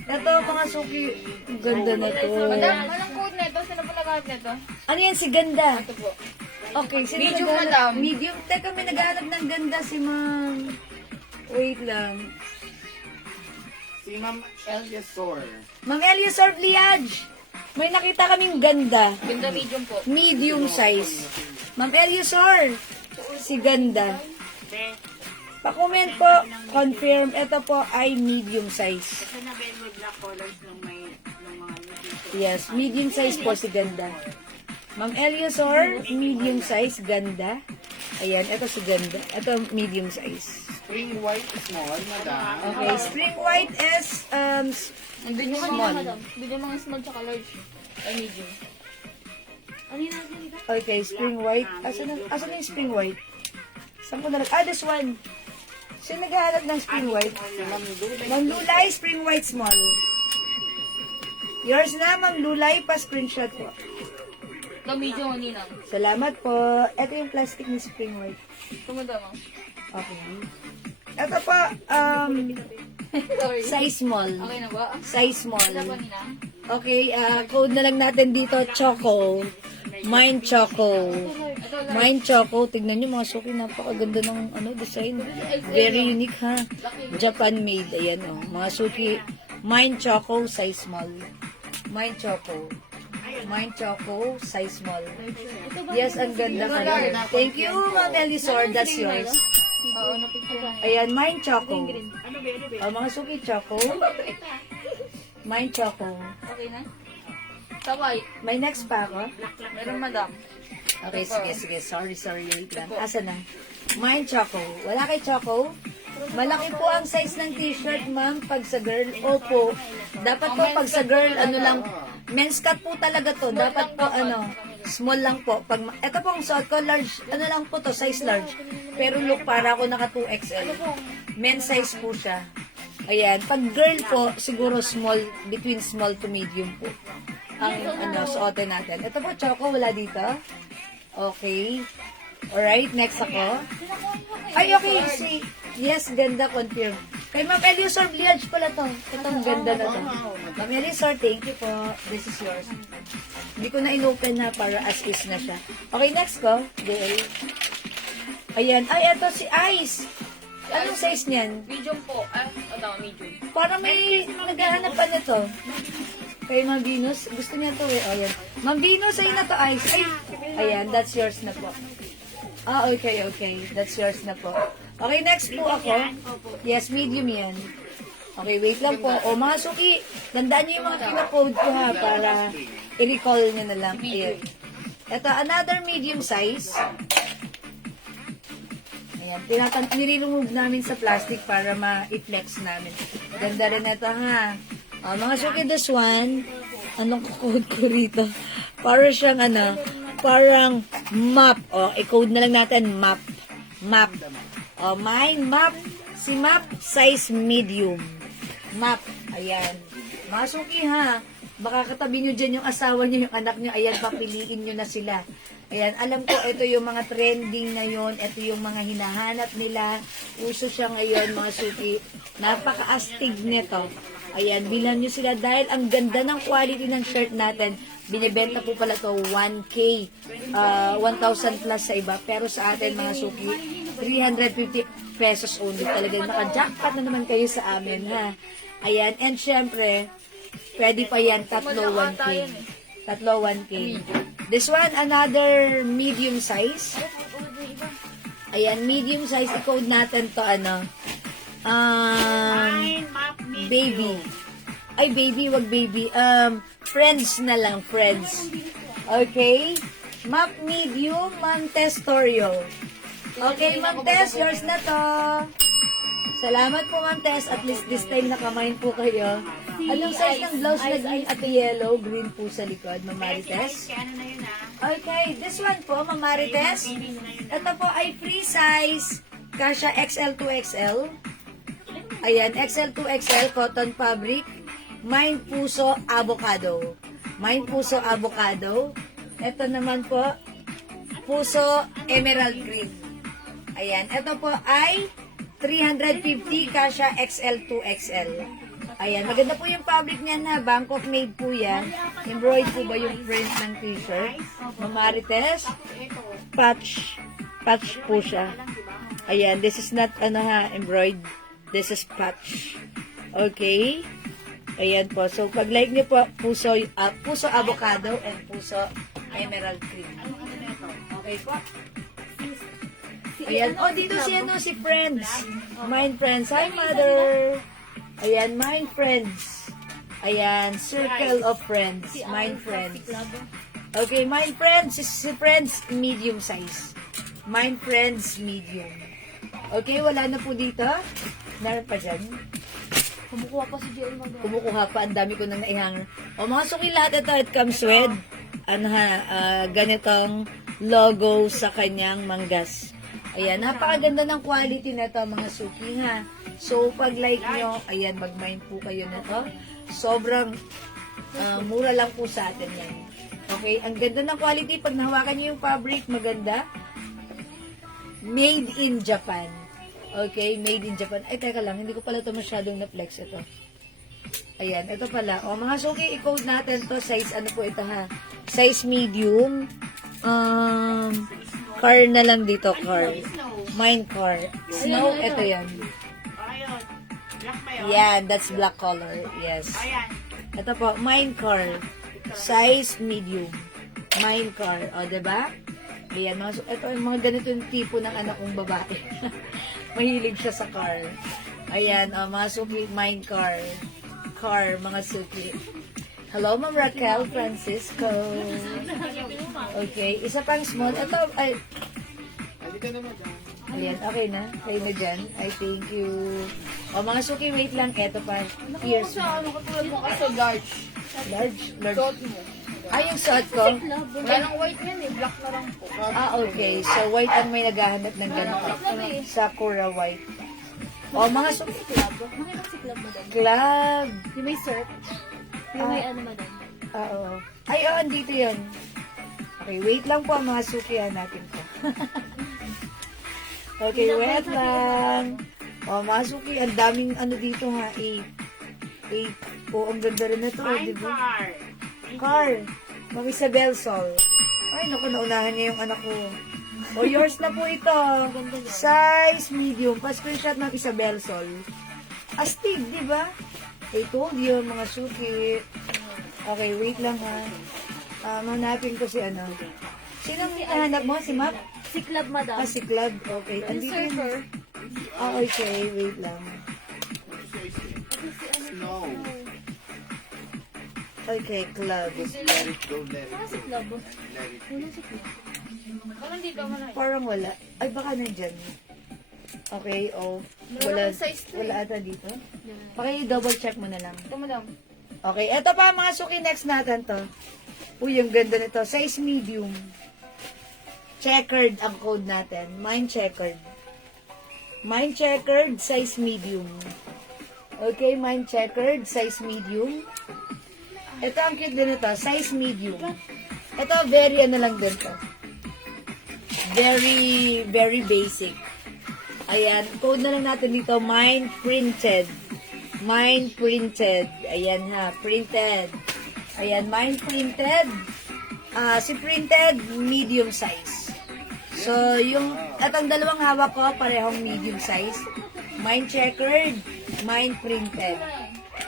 Ito, mga suki. Ang ganda na to. Madam, anong code na ito? Sino po nag-aat na ito? Ano yan, si Ganda? Ito po. Okay, sino Medium, naghahanap? madam. Medium. Teka, may naghahanap ng ganda si Ma'am. Wait lang. Si Ma'am Eliasor. Ma'am Eliasor Vliage. May nakita kaming ganda. Ganda medium po. Medium size. Ma'am Eliasor. Si ganda. Pa-comment po. Confirm. Ito po ay medium size. Kasi na may black colors ng mga dito. Yes, medium size po si ganda. Ma'am Eliasor, medium size, ganda. Ayan, ito si ganda. Ito medium size. Spring White Small, madam. Okay, Spring White is Nandun yung Small. madam. Nandun yung mga small tsaka large. Ay, medium. Ano yun natin dito? Okay, Spring White. Asan na yung Spring White? Saan ko na this one. Sino naghahanap ng Spring White? Si Ma'am Lulay. Ma'am Lulay, Spring White Small. Yours na, Ma'am Lulay, pa-screenshot po. Ito medium, ninang. Salamat po. Ito yung plastic ni Spring White. Ito madam. Okay. Ito po, Sorry. size small. Okay na ba? Size small. Ito po nila. Okay, code na lang natin dito, Choco. Mind Choco. Ito, large. Mind Choco. Tignan nyo mga suki, napakaganda ng design. Very unique, ha? Japan made. Ayan, oh. Mga suki. Mind Choco, size small. Mind Choco. Mind Choco, size small. Yes, ang ganda ka rin. Thank you, Ma'am Elisor. That's yours. Oo, napicture na. Ayan, Mind Choco. Ano ba? Mga suki, Choco. Mind Choco. Okay na? Sa white. May next pa ako? Meron madam. Okay, sige. Sorry. Wait lang. Asa na? Mind Choco. Wala kay Choco? Malaki po ang size ng t-shirt, ma'am, pag sa girl. Opo. Dapat po pag sa girl, men's cut po talaga to. Dapat po, small lang po. Ito pong suot ko, large, lang po to, size large. Pero look, para ako naka 2XL. Men's size po siya. Ayan. Pag girl po, siguro small, between small to medium po. Ang suotin natin. Ito po, Choco, wala dito. Okay. Alright, next ako. Ay, okay. Yes, ganda, confirm. Kay Ma'am Eliosor Bliage pala to. Itong ganda na to. Ma'am Eliosor, thank you po. This is yours. Hindi ko na inopen na para as is na siya. Okay, next ko. Girl. Ayan. Ay, ito si Ice. Anong size niyan? Medium po. Medium. Parang may naghahanap pa nito. Kay Ma'am Venus, gusto niya to eh. Ayan. Ma'am Venus, ayun na to, Ice. Ay, ayan, that's yours na po. Okay. That's yours na po. Okay, next po ako. Yes, medium yan. Okay, wait lang po. O, mga suki, tandaan niyo yung mga pinakode ko ha, para i-recall niyo na lang. Ayan. Ito, another medium size. Ayan, nire-remove namin sa plastic para ma-flex namin. Ganda rin ito ha. O, mga suki, this one, anong code ko rito? Para siyang parang map. O, i-code na lang natin, map. Map. O, mine, map. Si map, size medium. Map. Ayan. Mga suki ha. Baka katabi nyo dyan yung asawa nyo, yung anak nyo. Ayan, papiliin nyo na sila. Ayan, alam ko, ito yung mga trending ngayon. Ito yung mga hinahanap nila. Uso siya ngayon, mga suki. Napaka-astig nito. Ayan, bilhan nyo sila dahil ang ganda ng quality ng shirt natin. Binibenta po pala to 1K. 1,000 plus sa iba. Pero sa atin, mga suki, 350 pesos only. Talagang naka-jackpot na naman kayo sa amin, ha? Ayan, and syempre, pwede pa yan, tatlo 1K. Tatlo 1K. This one, another medium size. Ayan, medium size. I-code natin to, baby. Ay, baby, wag baby. Friends na lang, friends. Okay? Map medium, Montestorial. Okay, Ma'am Tess, yours na to. Salamat po, Ma'am Tess. At least this time nakamain po kayo. Anong size ng blouse na green at yellow? Green po sa likod, Ma'am Marites. Okay, this one po, Ma'am Marites. Ito po ay free size. Kasha XL to XL. Ayan, XL to XL, cotton fabric. Mine puso avocado. Mine puso avocado. Ito naman po, puso emerald green. Ayan, ito po ay 350 kasha XL to XL. Ayan, maganda po yung fabric niyan na Bangkok made po yan. Embroidered po ba yung print ng t-shirt? Mamarites, patch po siya. Ayan, this is not embroidered. This is patch. Okay? Ayan po. So, pag like niyo po, puso avocado and puso emerald green. Okay po? Ayan. Oh, dito si Friends. Mine Friends. Hi, Mother. Ayan, Mine Friends. Ayan, Circle of Friends. Mine Friends. Okay, Mine Friends. Si Friends, medium size. Mine Friends, medium. Okay, wala na po dito. Meron pa dyan. Kumukuha pa si Jill mag- Kumukuha pa. Ang dami ko nang naihanger. O, mga suki lahat ito. It comes with ganitong logo sa kanyang manggas. Ayan, napakaganda ng quality na ito, mga suki, ha. So, pag like nyo, ayan, mag-mind po kayo na to. Sobrang mura lang po sa atin yan. Okay, ang ganda ng quality. Pag nahawakan nyo yung fabric, maganda. Made in Japan. Okay, made in Japan. Ay, teka lang, hindi ko pala ito masyadong na-flex ito. Ayan, ito pala. O, mga suki, i-code natin to. Size, ano po ito, ha? Size medium. Car na lang dito, car. Mine car. Snow, ito yan. Ayun. Black ba yun? Yan, that's black color. Yes. Ayan. Ito po, mine car. Size medium. Mine car. O, diba? Ayan, ito yung mga ganito yung tipo ng anak kong babae. Mahilig siya sa car. Ayan, mga suki, mine car. Car, mga suki. Hello, Ma'am Raquel Francisco. Okay, isa pang small. Ito, ay, Halika naman. ayan, okay na. Kayo na dyan. I thank you. O, mga suki, wait lang. Ito pa. Ears. Katulad mo kasi large. Large. Suot mo. Ay, yung suot ko. Wala nang white yan eh. Black na lang po. Okay. So, white ang may naghahanap ng ganito. Sakura white. O, mga suki. Club. Makita si club, madam. Club. Yung may surf. Yung may ano, madam. Oo. Ay, oo, andito yun. Okay, wait lang po mga suki natin po. Okay, wait lang. O, mga suki, ang daming ano dito nga, 8. O, ang ganda rin na to, di Fine ba? car. Car. Ma'am Isabel Sol. Ay, naku, naunahan niya yung anak ko. O, yours na po ito. Size medium. Pa-screenshot Ma'am Isabel Sol. Astig, di ba? I told you, mga suki. Okay, wait lang ha. Manapin ko si ano. Sinong hinahanap mo? Si Map? Si club, madam. Ah, si Club. Okay. Yung Andito yun. surfer. Ah, okay. Wait lang. No. Okay, Club. Let it go, let it Wala si go. club. Let it go. Wala si club. Parang dito mo na. Parang wala. Ay, baka nandyan. Okay, oh. Wala akong size to Wala ata dito. Paki-double check mo na lang. Ito, madam. Okay, eto pa mga suki, next natin to. Uy, yung ganda nito. Size medium. Checkered ang code natin. Mine checkered. Mine checkered, size medium. Okay, mine checkered, size medium. Ito ang cute din ito, size medium. Ito, very ano lang din to. Very, very basic. Ayan, code na lang natin dito, mine printed. Mine printed. Ayan ha, printed. Ayan, mine printed. Si printed, medium size. So, at ang dalawang hawak ko, parehong medium size. Mine checkered, mine printed.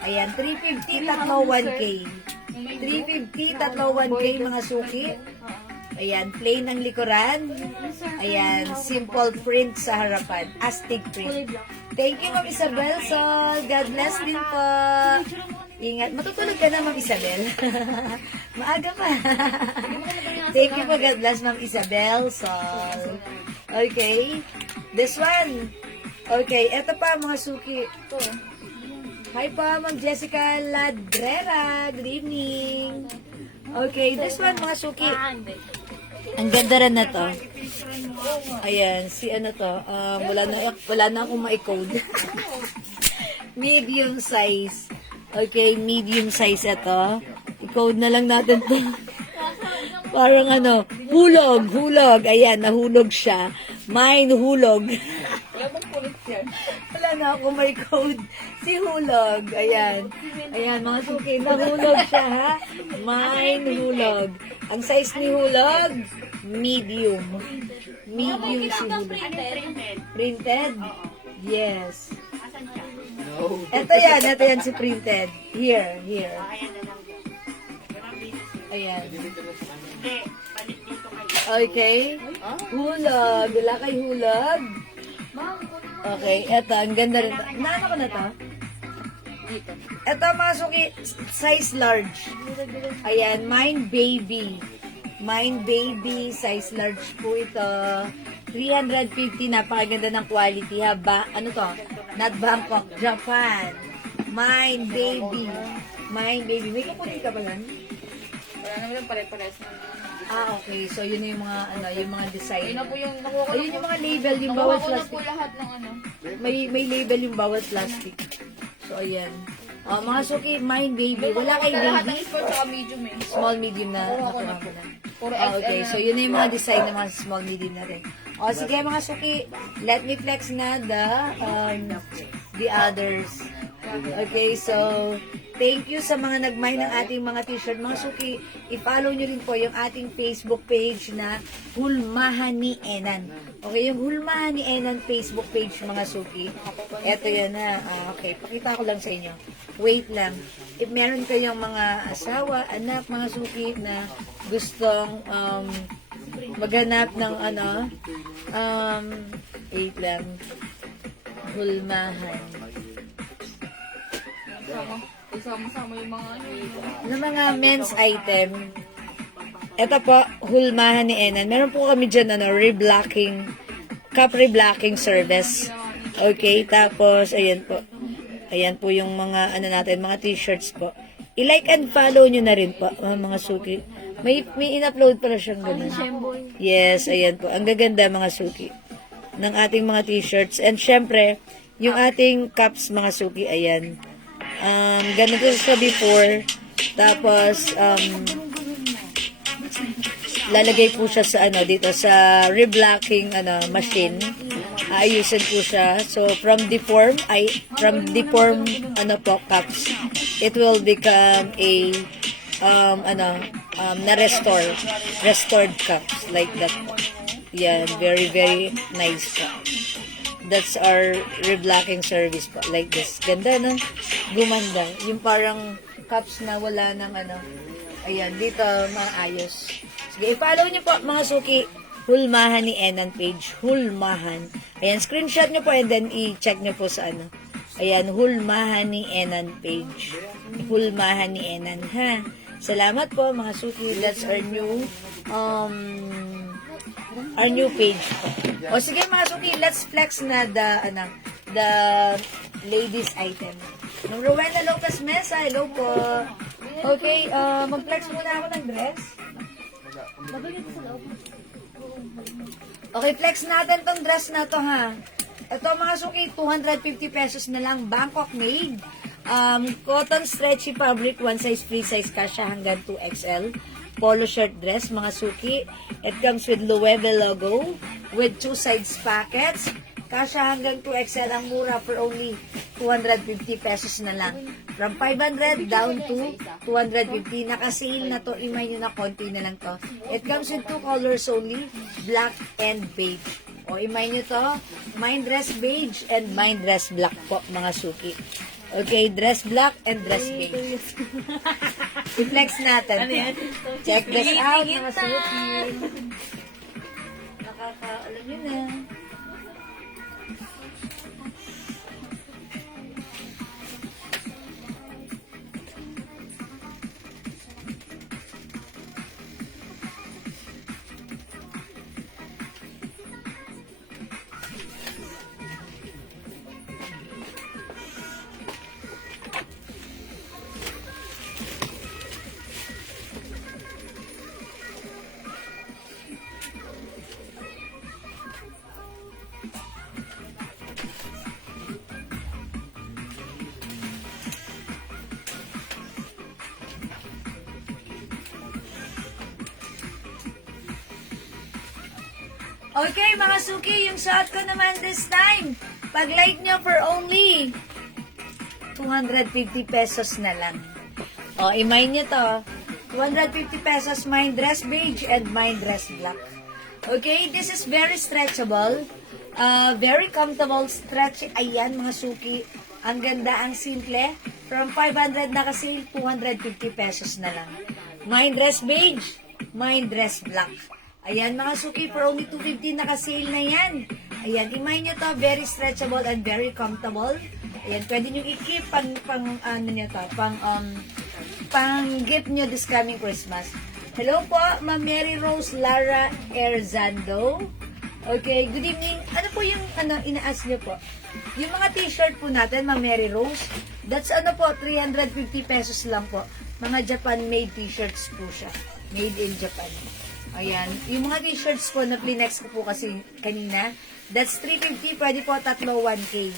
Ayan, 350, tatlo 1K. 350, tatlo 1K mga suki. Ayan, plain ang likuran. Ayan, simple print sa harapan. Astig print. Thank you, Ma'am Isabel. So, God bless din po. Ingat. Matutulog ka na, Ma'am Isabel. Maaga pa. Thank you po, God bless, Ma'am Isabel. So, okay. This one. Okay, eto pa, mga suki. Hi po, Ma'am Jessica Ladrera. Good evening. Okay, this one, mga suki. Ang ganda rin na to. Ayan, si ano to. Wala na akong ma-code. Medium size. Okay, medium size ito. I-code na lang natin to. Parang ano, hulog. Ayan, nahulog siya. Mine hulog. Wala na ako may code. Si hulog. Ayan. Ayan, mga suki. Nahulog siya, ha? Mine hulog. Ang size ni hulog, medium. Medium si hulog. Printed. Printed? Yes. Asan siya? No. Ito yan si printed. Here. Ayan na lang yun. Ayan. Hindi, palit dito kayo. Okay. Hulog. Wala kay hulog. Okay, eto. Ang ganda rin. Naano ko na to? Ito mga suki, size large. Ayan, mine baby. Mine baby, size large po ito. 350, napakaganda ng quality ha. Ano to? Not Bangkok, Japan. Mine baby. Mine baby. May kukunin ka ba yan? Wala naman pare-pares na. Okay. So, yun na yung mga, yung mga design. Ayun na po yung nakuha ko na Ayun po. yung mga label, yung bawat Nakuha ko na po plastic. lahat ng ano. May label yung bawat plastic. So, ayan. Mga suki, mine baby. Wala kay Lahat ng baby. sport tsaka medium eh. Small, medium na. Nakuha ko na Nakuha po. ko na. Puro Okay, XL so yun na yung mga design ng mga small, medium natin. Sige mga suki, let me flex na the others. Okay, so thank you sa mga nag-mine ng ating mga t-shirt. Mga suki, i-follow nyo rin po yung ating Facebook page na Hulmahan ni Enan. Okay, yung Hulmahan ni Enan Facebook page mga suki. Eto yan na. Okay, pakita ko lang sa inyo. Wait lang. If meron kayong mga asawa, anak, mga suki na gustong maghanap ng wait lang. Hulmahan. Isama-sama yung mga ano. Ng mga men's item. Ito po, Hulmahan ni Enan. Meron po kami dyan, reblocking, cup reblocking service. Okay, tapos, ayan po. Ayan po yung mga, natin, mga t-shirts po. I-like and follow nyo na rin po, mga suki. May in-upload pala siyang ganun. Yes, ayan po. Ang gaganda, mga suki, ng ating mga t-shirts. And syempre, Yung ating cups, mga suki, ayan. Ganito siya before. Tapos, lalagay po siya sa dito sa reblocking machine. Ayusin po siya. So from deform cups, it will become a restored cups like that. Yan, very very nice po. That's our reblocking service po, like this. Ganda, no? Gumanda. Yung parang cups na wala ng ayan, dito maayos. Sige, i-follow niyo po mga suki, Hulmahan ni Enan page. Hulmahan. Ayan, screenshot niyo po and then i-check niyo po sa Ayan, Hulmahan ni Enan page. Hulmahan ni Enan, ha? Salamat po mga suki. That's our new page po. O sige mga suki, let's flex na the ladies item. Rowena Lopez Mesa, hello po. Okay, mag-flex muna ako ng dress. Okay, flex natin tong dress na to, ha. Ito mga suki, 250 pesos na lang, Bangkok made. Cotton stretchy fabric, one size, free size kasha hanggang 2XL. Polo shirt dress, mga suki. It comes with Loewe logo, with 2 sides pockets. Kasha hanggang 2XL, ang mura for only 250 pesos na lang. From 500 down to 250. Naka-sale na to. Imay nyo na konti na lang to. It comes with 2 colors only, black and beige. O imay nyo to, mine dress beige and mine dress black po, mga suki. Okay, dress black and dress beige. I-flex natin. Check this out, mga suki. Alam nyo na. Okay, mga suki, yung suot ko naman this time. Pag-like nyo for only 250 pesos na lang. O, imay nyo to. 250 pesos, mine dress beige and mine dress black. Okay, this is very stretchable. Very comfortable, stretchy. Ayan, mga suki. Ang ganda, ang simple. From 500 na kasi, 250 pesos na lang. Mine dress beige, mine dress black. Ayan, mga suki, for only 250 naka-sale na yan. Ayan, imay nyo to, very stretchable and very comfortable. Ayan, pwede nyo i-keep pang gift nyo this coming Christmas. Hello po, Ma'am Mary Rose Lara Erzando. Okay, good evening. Ano po yung ina-ask nyo po? Yung mga t-shirt po natin, Ma'am Mary Rose, that's 350 pesos lang po. Mga Japan-made t-shirts po siya. Made in Japan. Ayan. Yung mga t-shirts po na plinex ko po kasi kanina, that's 350, pwede po tatlo 1K.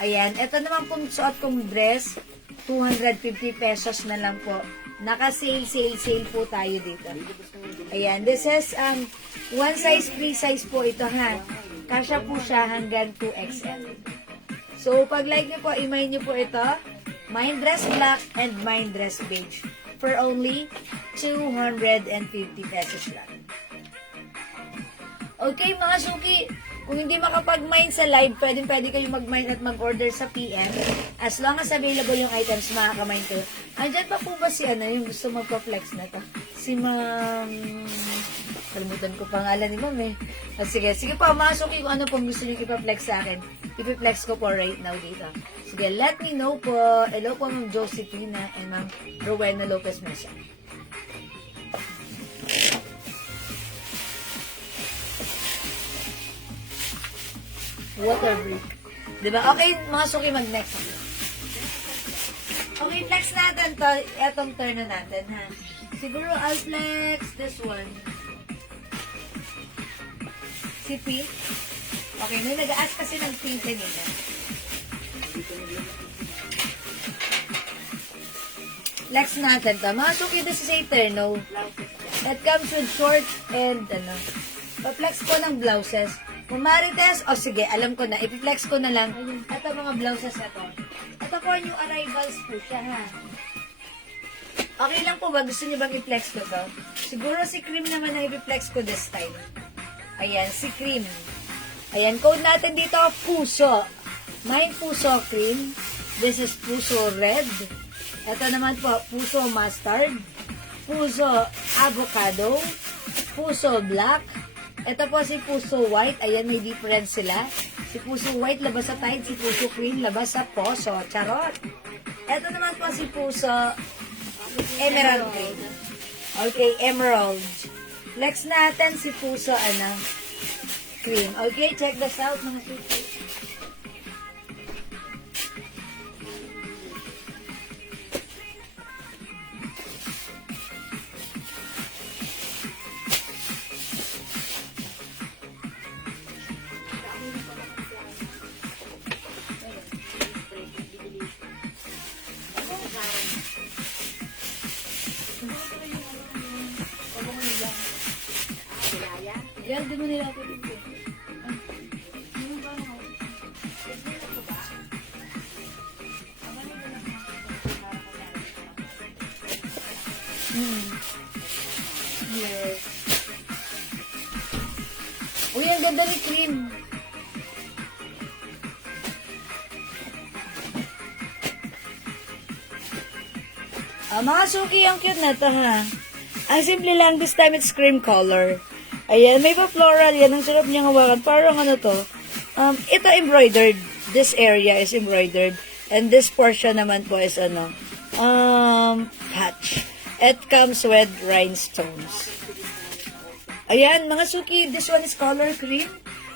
Ayan. Ito naman pong suot kong dress, 250 pesos na lang po. Naka-sale po tayo dito. Ayan. This is one size, free size po ito, ha. Kasya po siya hanggang 2XL. So, pag like nyo po, imay nyo po ito, mine dress black and mine dress beige. For only 250 pesos lang. Okay, mga suki, kung hindi makapag-mine sa live, pwede kayo mag-mine at mag-order sa PM. As long as available yung items, makaka-mine kayo. Andyan pa po ba si yung gusto magpa-flex na to? Si Ma'am... Kalimutan ko pangalan ni Ma'am eh. Sige po, mga suki, kung ano pong gusto nyo ipa-flex sa akin, ipi-flex ko po right now dito. Sige, let me know po. Hello po, Ma'am Josephina and Ma'am Rowena Lopez Mesa. Water break. Diba? Okay, mga suki, mag-next. Okay, flex natin to. Etong turn na natin, ha? Siguro, I'll flex this one. Si Pink. Okay, nung nag-ask kasi ng Pink kanina. Flex natin to. Mga suki, this is a terno. That comes with short and pa-flex ko ng blouses. Marites, sige, alam ko na. I-flex ko na lang. Ito mga blouses ito. Ito po new arrivals po siya, ha. Okay lang po ba? Gusto niyo bang i-flex ko to? Siguro si Cream naman na i-flex ko this time. Ayan, si Cream. Ayan, code natin dito, Puso. Mine Puso Cream. This is Puso Red. Ito naman po, Puso Mustard. Puso Avocado. Puso Black. Ito po si Puso White. Ayan, may difference sila. Si Puso White, labas sa Tide. Si Puso Cream, labas sa Poso. Charot. Ito naman po si Puso Emerald Cream. Okay, Emerald. Flex natin si Puso, Cream. Okay, check this out, mga suki. Yan, di mo nila ako dito. Yes. Uy, ang ganda ni Cream. Mga suki, ang cute na to, ha? Ang simple lang, this time it's cream color. Ayan, may pa floral yan. Ang sarap niyang hawakan. Parang to. Ito embroidered. This area is embroidered. And this portion naman po is patch. It comes with rhinestones. Ayan, mga suki, this one is color cream.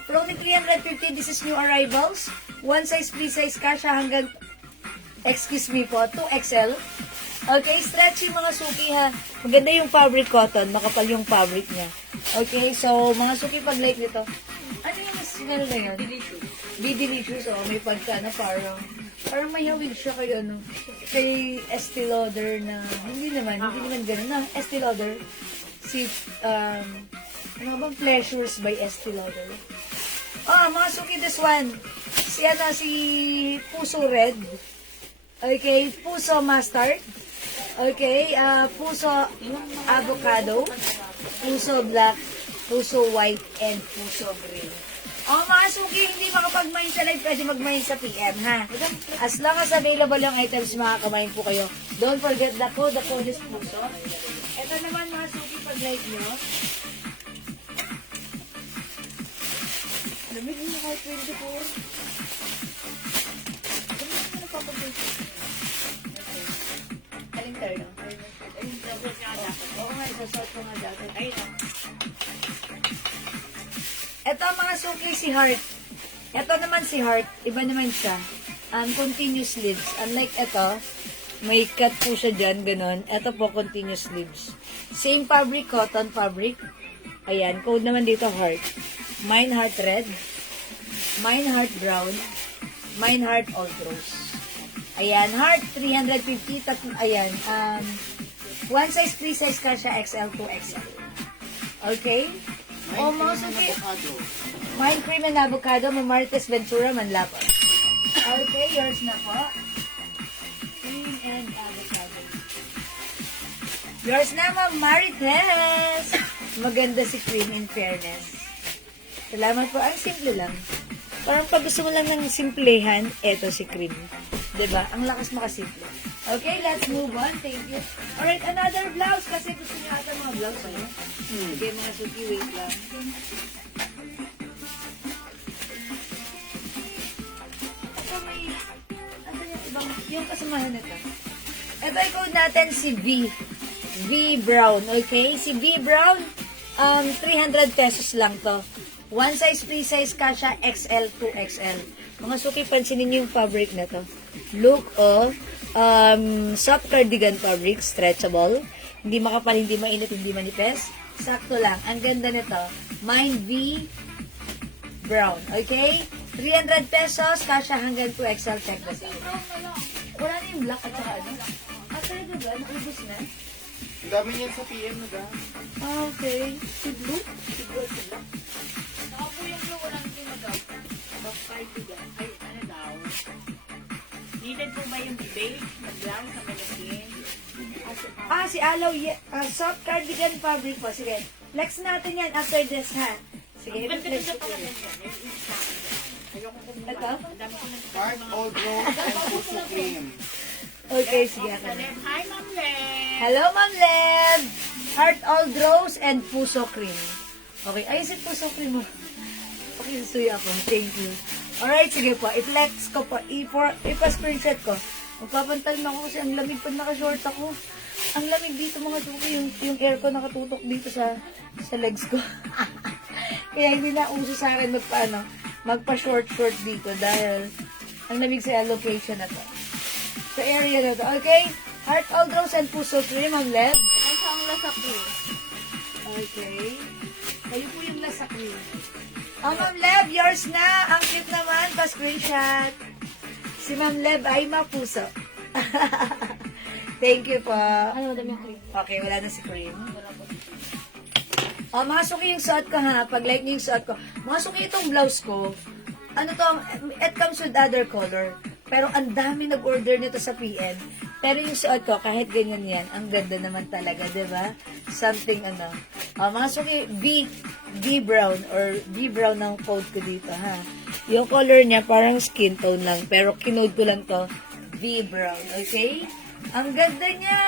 For only 350, this is new arrivals. One size, free size kasha hanggang, excuse me po, 2XL. Okay, stretchy mga suki, ha. Maganda yung fabric cotton. Makapal yung fabric niya. Okay, so mga suki pag like nito. Ano yung smell na yun? Delicious. Be delicious, may pagka na parang may hawig siya kay kay Estee Lauder na, hindi naman ganun na, Estee Lauder. Si, ano bang Pleasures by Estee Lauder? Mga suki, this one. Si Puso Red. Okay, Puso Mustard. Okay, Puso Avocado, Puso Black, Puso White, and Puso Green. Mga suki, hindi makapag-mine sa live, pwede mag-mine sa PM, ha? As long as available yung items, makaka-mine po kayo. Don't forget the code is Puso. Ito naman mga suki, pag-like nyo. Lamig nyo kahit 24. Ano papag-like? Aling terno? Oo nga, isasot ko nga dati. Ito mga suki, si Heart. Ito naman si Heart, iba naman siya. Continuous sleeves. Unlike ito, may cut po siya dyan, ganun. Ito po, continuous sleeves. Same fabric, cotton fabric. Ayan, code naman dito, Heart. Mine Heart Red. Mine Heart Brown. Mine Heart Old Rose. Ayan, Heart, 350. Ayan, one size, free size ka siya, XL to XL. Okay? Mga suki. Mine Cream and Avocado, Mamarites Ventura, Manlapan. Okay, yours na po. Cream and Avocado. Yours na, Mamarites. Maganda si Cream, in fairness. Salamat po. Ang simple lang. Parang pag gusto mo lang ng simplehan, eto si Cream. Diba? Ang lakas makasimple. Okay, let's move on. Thank you. Alright, another blouse. Kasi gusto niyo ata mga blouse, ano? Sige, mga suki, wait lang. Ito may, ano yung ibang, yung kasamahan nito. Ito, i-code natin si V. V Brown, okay? Si V Brown, 300 pesos lang to. One size, free size kasha, XL to XL. Mga suki, pansinin niyo yung fabric na to. Look, soft cardigan fabric, stretchable. Hindi makapal, hindi mainit, hindi manipes. Sakto lang. Ang ganda nito. Mine V Brown. Okay? 300 pesos, kasha hanggang 2XL. Check this out. Wala na yung black at saka ano? talaga ba? Naubos na? Ang dami niyan sa PM na ga. Ah, okay. Si Blue? Si Blue sila. Saka po yung blue, walang ginagaw. Back ay, ano daw? Needed po ba yung beige na brown sa mannequin? Ah, si Aloe, soft cardigan fabric po. Sige, flex natin yan after this, ha? Sige, Ang ganda i-flex sa ko pala yan. ganyan. Yung isa. Ayoko po Ito? Ang dami ko ng Heart All Rose and Puso Cream. Okay, sige. Sa left. Hi, Ma'am Len. Hello, Ma'am Leb! Heart Old Rose and Puso Cream. Okay, ay, si Puso Cream mo. Okay, susuyo ako. Thank you. Alright, sige po. I-flex ko po. Ipa-screenshot ko. Magpapantal na ako kasi ang lamig pag naka-short ako. Ang lamig dito mga suki. Yung aircon nakatutok dito sa legs ko. Kaya hindi na uso sa akin magpa-short dito dahil ang lamig sa location na to. Sa area na to. Okay? Heart Old Rose and Puso Cream, Ma'am Leb. Ay, sa ang lasa ko. Okay. Kayo po yung lasa cream. Oh, Ma'am Leb, yours na. Ang cute naman. Pa-screenshot. Si Ma'am Leb ay mapuso. Thank you po. Ano, madami yung cream. Okay, wala na si cream. Oh, mga suki yung suot ko ha. Pag-like niyo yung suot ko. Mga suki itong blouse ko. Ano to? It comes with other color. Pero ang dami nag-order nito sa PM. Pero yung suot ko, kahit ganyan yan, ang ganda naman talaga, di ba? Something mga suki, V brown or V brown ang code ko dito, ha? Yung color niya, parang skin tone lang. Pero kinode ko lang to, V brown, okay? Ang ganda niya!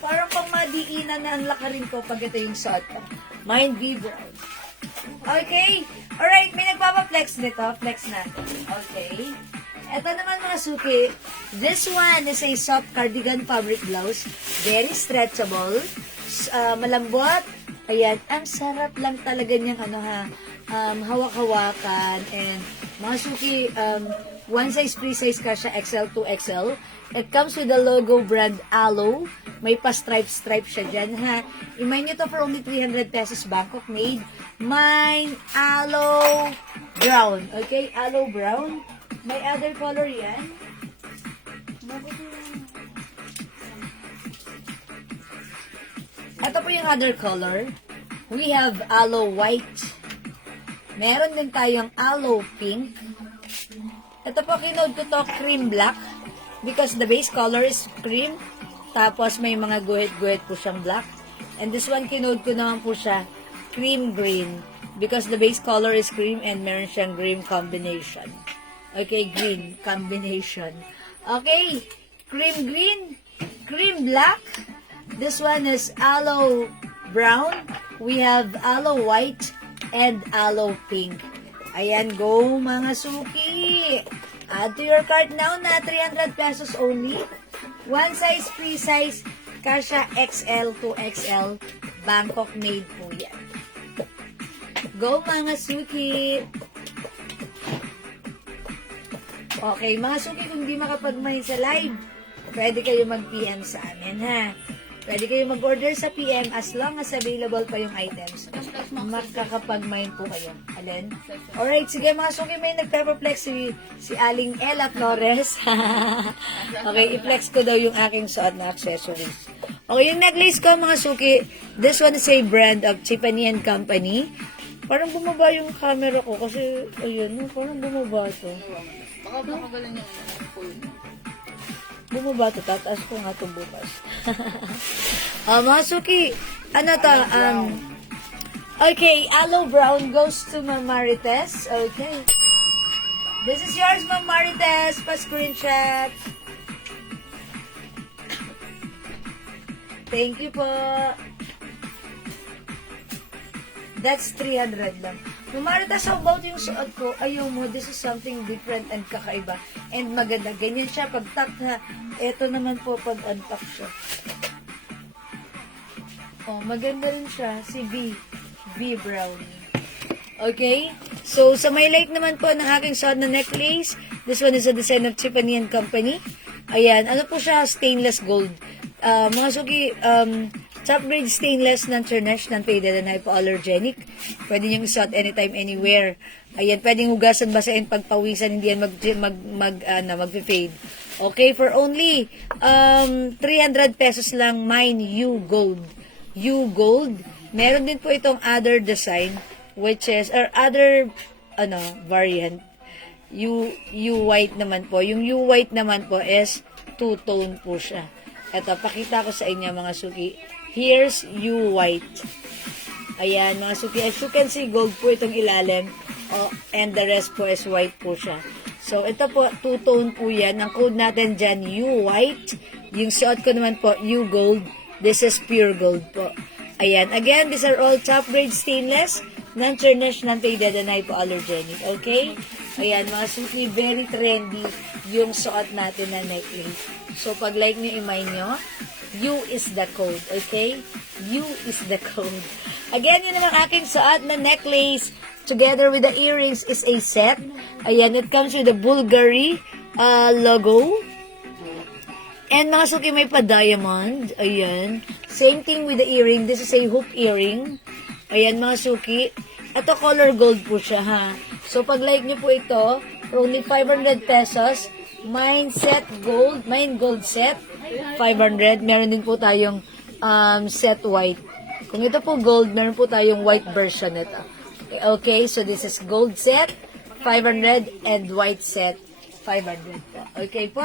Parang pang madiinan na ang lakarin ko pag ito yung suot ko. Mine V brown. Okay? Alright, may nagpapa-flex nito. Flex natin. Okay? Ito naman mga suki, this one is a soft cardigan fabric blouse. Very stretchable. Malambot. Ayan, ang sarap lang talaga niyang hawak-hawakan. And mga suki, one size, free size ka siya, XL to XL. It comes with the logo brand Aloe. May pa-stripe siya dyan, ha. I-mine nyo to for only 300 pesos, Bangkok made. Mine, Aloe Brown. Okay, Aloe Brown. May other color yan. Ito po yung other color. We have Aloe White. Meron din tayong Aloe Pink. Ito po, kinode ko to cream black. Because the base color is cream. Tapos may mga guhit-guhit po siyang black. And this one, kinode ko naman po siya cream green. Because the base color is cream and meron siyang green combination. Okay, green combination. Okay, cream green, cream black. This one is aloe brown. We have aloe white and aloe pink. Ayan, go mga suki. Add to your cart now na 300 pesos only. One size, free size, kasha XL to XL. Bangkok made po yan. Go mga suki. Okay, mga suki, kung di makapag-main sa live, pwede kayo mag-PM sa amin, ha? Pwede kayo mag-order sa PM as long as available pa yung items. Makakapag-main po kayo. Alin? Alright, sige mga suki, may nagpepaplex si Aling Ella Flores. Okay, i-flex ko daw yung aking suot na accessories. Okay, yung necklace ko mga suki, this one is a brand of Tiffany & Company. Parang bumaba yung camera ko kasi, ayun, parang bumaba to. Baka galing yung full. Bumaba to, tataas ko nga itong bukas. Mga suki, ano to, okay, aloe brown goes to Ma'am Marites. Okay. This is yours, Ma'am Marites. Pa-screenshot. Thank you po. That's 300 lang. Ma'am Marites, how about yung suot ko? Ayaw mo, this is something different and kakaiba. And maganda. Ganyan siya pag-tuck ha. Ito naman po pag-untuck siya. Oh, maganda rin siya. Si V brown. Okay? So, sa may like naman po ng aking suot na necklace, this one is a design of Tiffany & Company. Ayan. Ano po siya? Stainless gold. Mga suki, top grade stainless, non-tarnished, non-faded, and hypoallergenic. Pwede niyong isuot anytime, anywhere. Ayan, pwedeng hugasan, basahin, pagpawisan, hindi yan mag-fade. Okay, for only 300 pesos lang, mine U Gold. U Gold. Meron din po itong other design, which is, or other, variant. U white naman po. Yung U white naman po is two-tone po siya. Ito, pakita ko sa inyo mga suki. Here's U white. Ayan, mga suki. As you can see, gold po itong ilalim. And the rest po is white po siya. So, ito po, two-tone po yan. Ang code natin dyan, U white. Yung suot ko naman po, U gold. This is pure gold po. Ayan. Again, these are all top grade stainless. Non-tarnish, non-faded, and hypoallergenic. Okay? Ayan, mga suki, very trendy yung suot natin na necklace. So, pag like nyo, imay nyo, U is the code. Okay? U is the code. Again, yun naman aking suot na necklace together with the earrings is a set. Ayan, it comes with the Bulgari logo. And mga suki, may pa-diamond. Ayan. Same thing with the earring. This is a hoop earring. Ayan, mga suki. Ito, color gold po siya, ha. So, pag like nyo po ito, for only 500 pesos, mine gold set, 500. Meron din po tayong set white. Kung ito po gold, meron po tayong white version nito. Okay, so this is gold set, 500, and white set, 500 po. Okay po?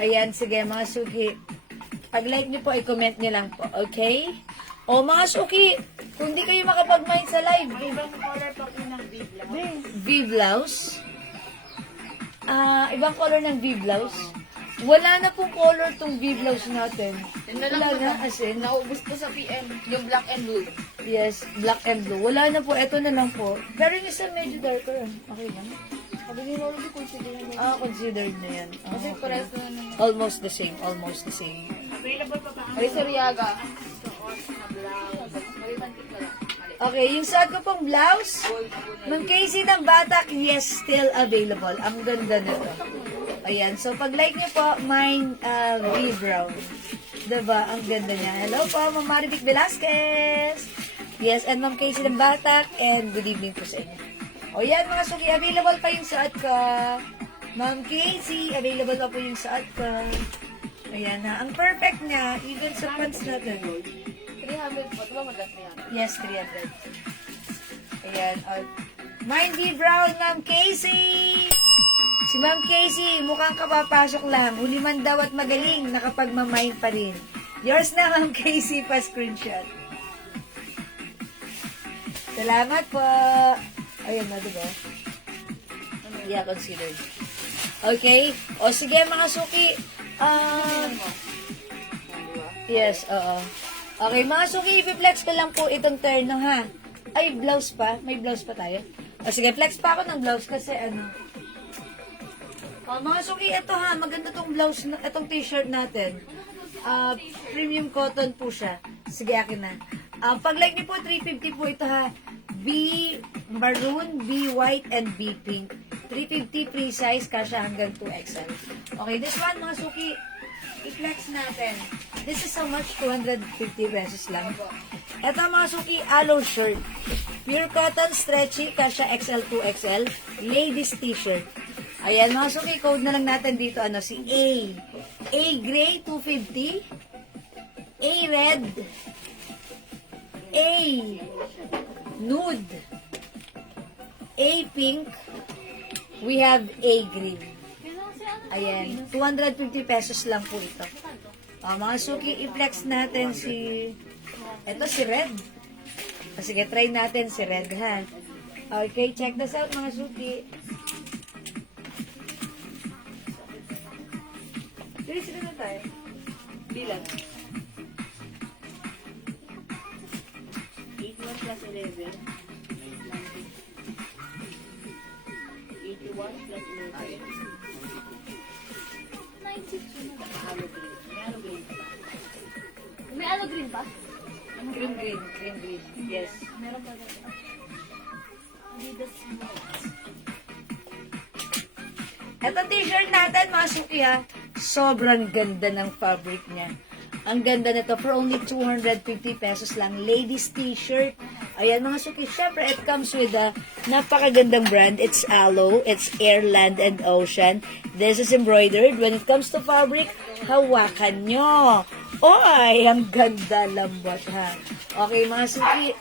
Ayan, sige mga suki. Pag like nyo po, i-comment nyo lang po. Okay? O mga suki, kung di kayo makapag-mind sa live, Ibang color pa po ng bigla. V-blouse. Ibang color ng V-blouse. Wala na pong color tong V-blouse natin. Wala na, as in. Naubos ko sa PM, yung black and blue. Yes, black and blue. Wala na po, eto na lang po. Pero yung isa medyo darker. Okay lang. Sabi ni Lolo, consider mo. Considered na yan. Kasi Okay. parehas na naman. Almost the same, almost the same. Available pa ba ang Ay, Sariaga. suot na blouse? Maribantik ka lang. Okay, yung suot ko pong blouse, Ma'am Casey ng Batak, yes, still available. Ang ganda nito. Ayan, so pag like niyo po, mine V-brown. Diba? Ang ganda niya. Hello po, Ma'am Marivic Velasquez. Yes, and Ma'am Casey ng Batak, and good evening po sa inyo. O yan, mga suki, available pa yung suot ko. Ma'am Casey, available pa po yung suot ko. Ayan na. Ang perfect niya, even sa pants natin. 300 po. Diba maganda 300? Yes, 300. Ayan. Mine V-brown, Ma'am Casey! Si Ma'am Casey, mukhang kapapasok lang. Huli man daw at magaling, nakapagmamine pa rin. Yours na, Ma'am Casey, pa-screenshot. Salamat po. Ayun na, diba? Yeah, considered. Okay. O, sige, mga suki. Yes, oo. Okay, mga suki, i-flex ko lang po itong terno, ha? Ay, blouse pa? May blouse pa tayo? O, sige, flex pa ako ng blouse kasi O, mga suki, ito ha, maganda tong blouse, itong t-shirt natin. Premium cotton po siya. Sige, akin na. Pag like niyo po, 350 po ito ha. B maroon, B white, and B pink. 350 free size, kasha hanggang 2XL. Okay, this one, mga suki, i-flex natin. This is how much? 250 pesos lang. Ito, mga suki, aloe shirt. Pure cotton, stretchy, kasha XL, 2XL. Ladies t-shirt. Ayan, mga suki, code na lang natin dito, si A. A gray, 250. A red. A nude. A pink. We have A green. Ayan, 250 pesos lang po ito. Mga suki, i-flex natin ito si red. Sige, try natin si red, ha? Okay, check this out, mga suki. Sila na tayo. Bilang. 81 plus 11. 81 plus 11. 92 na. Halo green. May halo green pa ba? May ano green pa? Green. Yes. Meron pa rin. Adidas Ito t-shirt natin, mga suki, ha? Sobrang ganda ng fabric niya. Ang ganda nito for only 250 pesos lang. Ladies t-shirt. Ayan mga suki. Syempre, it comes with a napakagandang brand. It's Aloe. It's Air, Land, and Ocean. This is embroidered. When it comes to fabric, hawakan nyo. Oy, ang ganda lambot ha. Okay mga suki.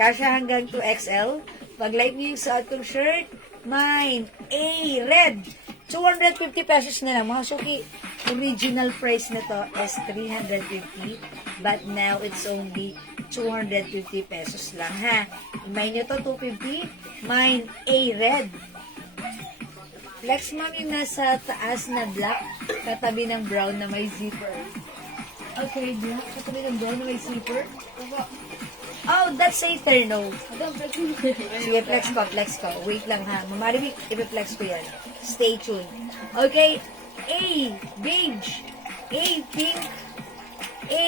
Kasya hanggang 2XL. Pag like nyo yung suot kong shirt, mine, A, red. 250 pesos na lang. Mga suki, original price nito is 350. But now, it's only 250 pesos lang, ha? Mine nyo to, 250. Mine, A, red. Flex ma'am yung nasa taas na black, katabi ng brown na may zipper. Okay, black, katabi ng brown na may zipper. Oh, that's a terno. Sige, flex ko. Wait lang ha. Mamari, i-flex ko yan. Stay tuned. Okay, A, beige, A, pink, A,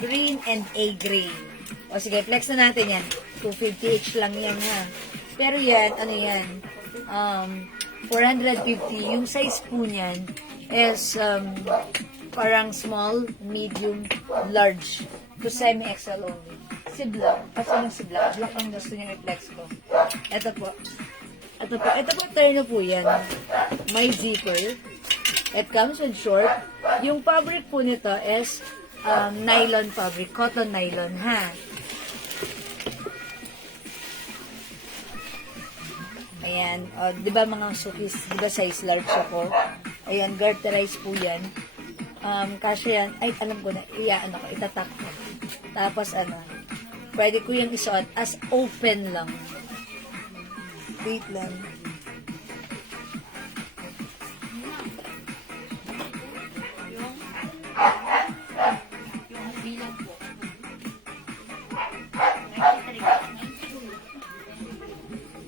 green, and A, gray. O sige, flex na natin yan. 250 each lang yan ha. Pero yan, ano yan? 450. Yung size po niyan is parang small, medium, large. To semi-XL only. Si Black. Kasi si Black. Black ang gusto niya i-flex ko. Ito po. Ito po, terno po yan. May zipper. It comes with short. Yung fabric po nito is nylon fabric. Cotton nylon, ha? Ayan. O, di ba mga sukis, di ba size large ako? Ayan, garterize po yan. Kasi yan, ay, alam ko na, itatak ko. Tapos, pwede ko yung isuot as open lang. Wait lang.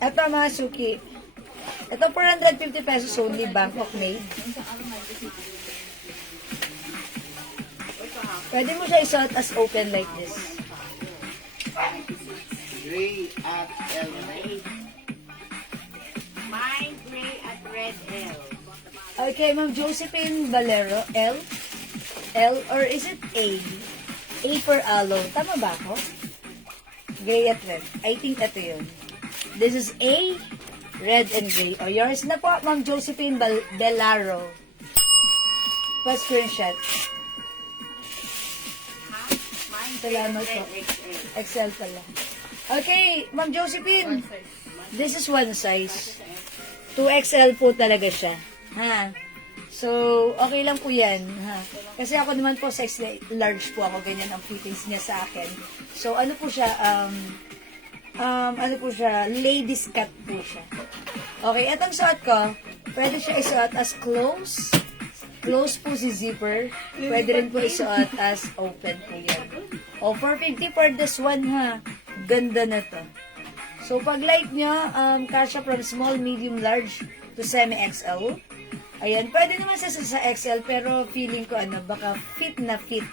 Ito mga suki. Ito 450 pesos only, Bangkok made. Pwede mo siya isuot as open like this. Gray at L. Mine, gray, at red L. Okay, Ma'am Josephine Valero, L? L, or is it A? A for aloe. Tama ba ako? Gray at red. I think ito yun. This is A, red and gray. O, yours na po, Ma'am Josephine Valero. Pa-screenshot. Mine, Salamat red, po. XL. Excel pala. Okay, Ma'am Josephine. This is one size. 2XL po talaga siya. Ha? So, okay lang po yan. Ha? Kasi ako naman po, size large po ako. Ganyan ang fittings niya sa akin. So, ano po siya, ladies cut po siya. Okay, etong suot ko, pwede siya isuot as close. Close po si zipper. Pwede rin po isuot as open po yan. O, 450 for this one, ha? Ganda na to. So, pag like nyo, kasha from small, medium, large to semi-XL. Ayan, pwede naman sa XL, pero feeling ko, baka fit na fit.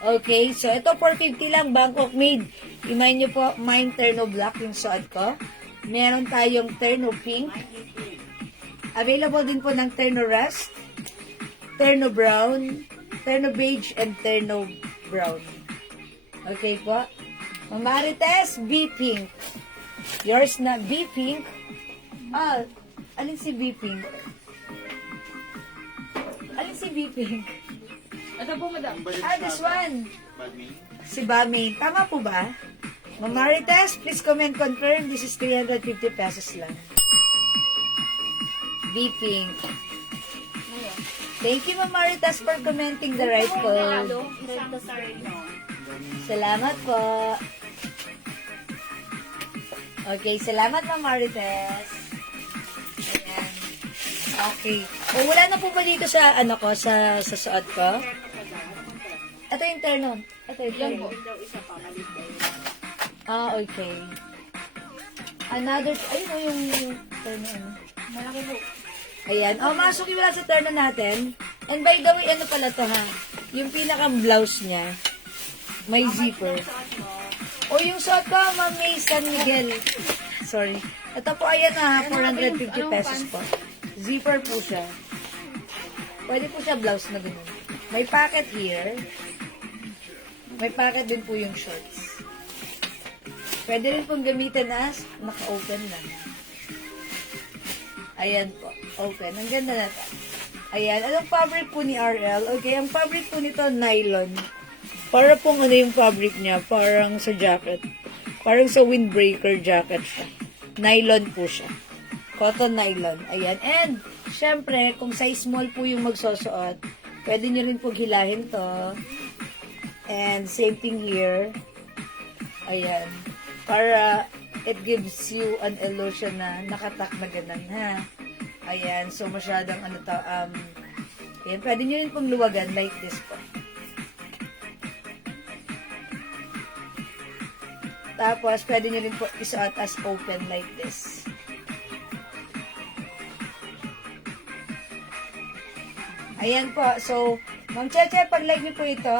Okay, so ito 450 lang, Bangkok made. Imayin nyo po, mine terno black yung suot ko. Meron tayong terno pink. Available din po ng terno rust, terno brown, terno beige, and terno brown. Okay po. Mamarites, B pink. Yours na, B pink. Alin si B pink? Alin si B pink? Ito po, madam. This one. Si Bami. Tama po ba? Mamarites, please comment confirm. This is 350 pesos lang. B pink. Thank you, Mamarites, for commenting the right code. Isang terno. Salamat po. Okay, salamat, Mamarites. Ayan. Okay. O, wala na po ba dito sa, sa suot ko? Ito yung terno. Ito yung terno. Daw isa pa, malit daw. Okay. Another, ayun yung terno. Malaki po. Ayan. Masok yung wala sa terno natin. And by the way, ano pala to ha? Yung pinakang blouse niya, may zipper. O yung suot ko, Ma'am May San Miguel. Sorry. Ito po, ayan na, 450 pesos po. Zipper po siya. Pwede po siya blouse na ganun. May pocket here. May packet din po yung shorts. Pwede rin pong gamitin as naka-open na. Ayan po. Open. Ang ganda na to. Ayan. Anong fabric po ni RL? Okay, ang fabric po nito, nylon. Para pong ano yung fabric niya? Parang sa jacket. Parang sa windbreaker jacket siya. Nylon po siya. Cotton nylon. Ayan. And, syempre, kung size small po yung magsusuot, pwede nyo rin po hilahin to. And, same thing here. Ayan. Para it gives you an illusion na nakatak na ganun, ha? Ayan. So, masyadong ano to, ayan. Pwede nyo rin pong luwagan like this po. Tapos, pwede nyo rin po isuot as open like this. Ayan po. So, Ma'am Cheche, pag like nyo po ito,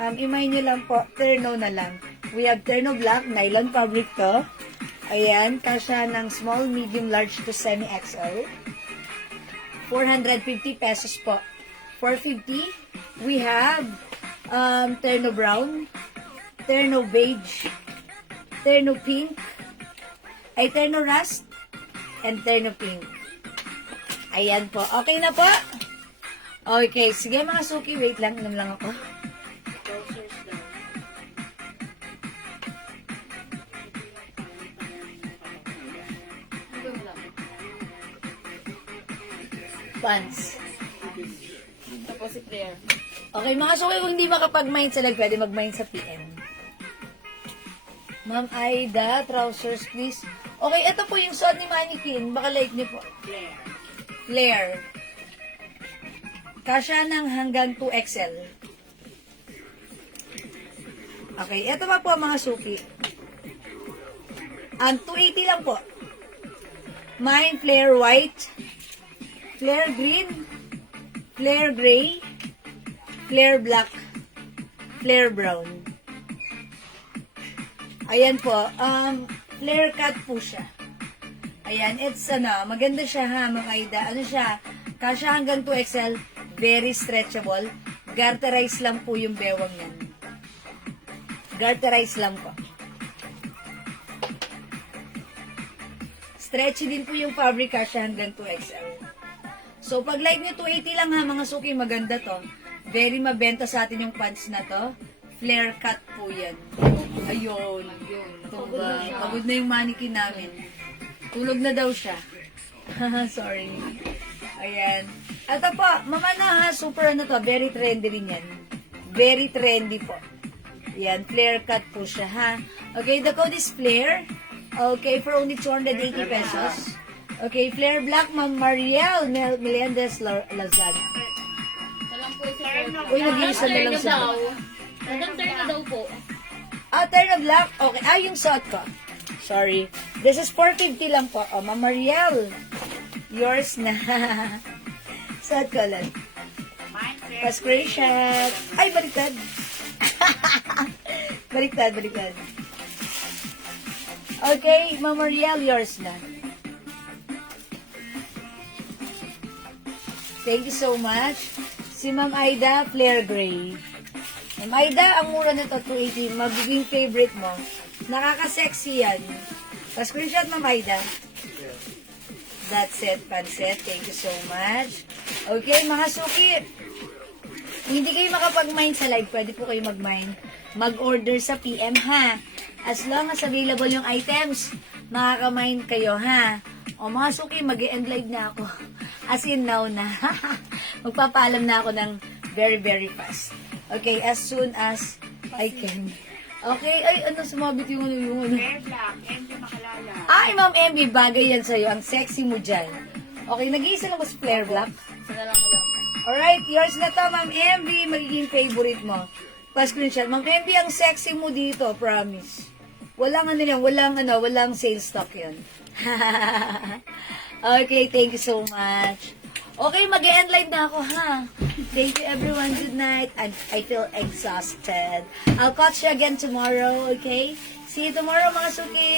imay nyo lang po, terno na lang. We have terno black, nylon fabric to. Ayan, kasya ng small, medium, large to semi-XL. 450 pesos po. 450, we have terno brown, terno beige, terno pink, ay terno rust, and terno pink. Ayan po. Okay na po? Okay. Sige mga suki, wait lang. Inom lang ako. Trousers daw. Pants. Tapos si Claire. Okay, mga suki, kung hindi makapag-mind sa lag, pwede mag-mind sa PM. Ma'am Aida, trousers please. Okay, ito po yung suot ni Mannequin. Baka like niyo po. Flare. Flare. Kasya ng hanggang 2XL. Okay, ito pa po mga suki. 280 lang po. Mine, flare white, flare green, flare gray, flare black, flare brown. Ayan po. Flare cut po siya. Ayan, it's maganda siya ha, mga Aida. Ano siya? Kasya hanggang 2XL, very stretchable. Garterize lang po yung bewang yan. Garterize lang po. Stretchy din po yung fabric, kasya hanggang 2XL. So, pag like nyo 280 lang ha, mga suki, maganda to. Very mabenta sa atin yung pants na to. Flare cut po yan. Ayun. Tuba. Pagod na yung mannequin namin. Tulog na daw siya. Sorry. Ayan. Ito po, mama na ha, super ano to, very trendy rin yan. Very trendy po. Yan, flare cut po siya ha. Okay, the code is flare. Okay, for only 280 pesos. Okay, flare black, Ma'am Mariel Melendez Lazada. Talang po si Claire. Uy, nag-iisa na lang siya. Madam turn na daw po. Turn of black. Okay, yung suot ko. Sorry. This is 450 lang po. Oh, Ma'am Mariel. Yours na. Suot ko lang. Mine, flare. Pa-screenshot. Ay, baliktad. Baliktad. Okay, Ma'am Mariel, yours na. Thank you so much. Si Ma'am Aida, flare gray. Ma'am Aida, ang mura nito, 280. Magiging favorite mo. Nakaka-sexy yan. Pa-screenshot, Ma'am Aida. That's it, Panset. Thank you so much. Okay, mga suki. Kung hindi kayo makapag-mine sa live, pwede po kayo mag-mine. Mag-order sa PM, ha? As long as available yung items, makaka-mine kayo, ha? O mga suki, mag-e-end live na ako. As in now na. Magpapaalam na ako ng very, very fast. Okay, as soon as I can. Okay, ay, ano, sumabit yung ano. Flare black. MJ Makalala. Ay, Ma'am MB, bagay yan sa'yo. Ang sexy mo dyan. Okay, nag-iisa lang ba si Flare Black? Isa na lang madam. Alright, yours na to, Ma'am MB. Magiging favorite mo. Pa-screenshot. Ma'am MB, ang sexy mo dito, promise. Walang ano yan, walang sales stock yan. Okay, thank you so much. Okay, mag-e-end live na ako, ha? Thank you, everyone. Good night. I feel exhausted. I'll catch you again tomorrow, okay? See you tomorrow, mga suki.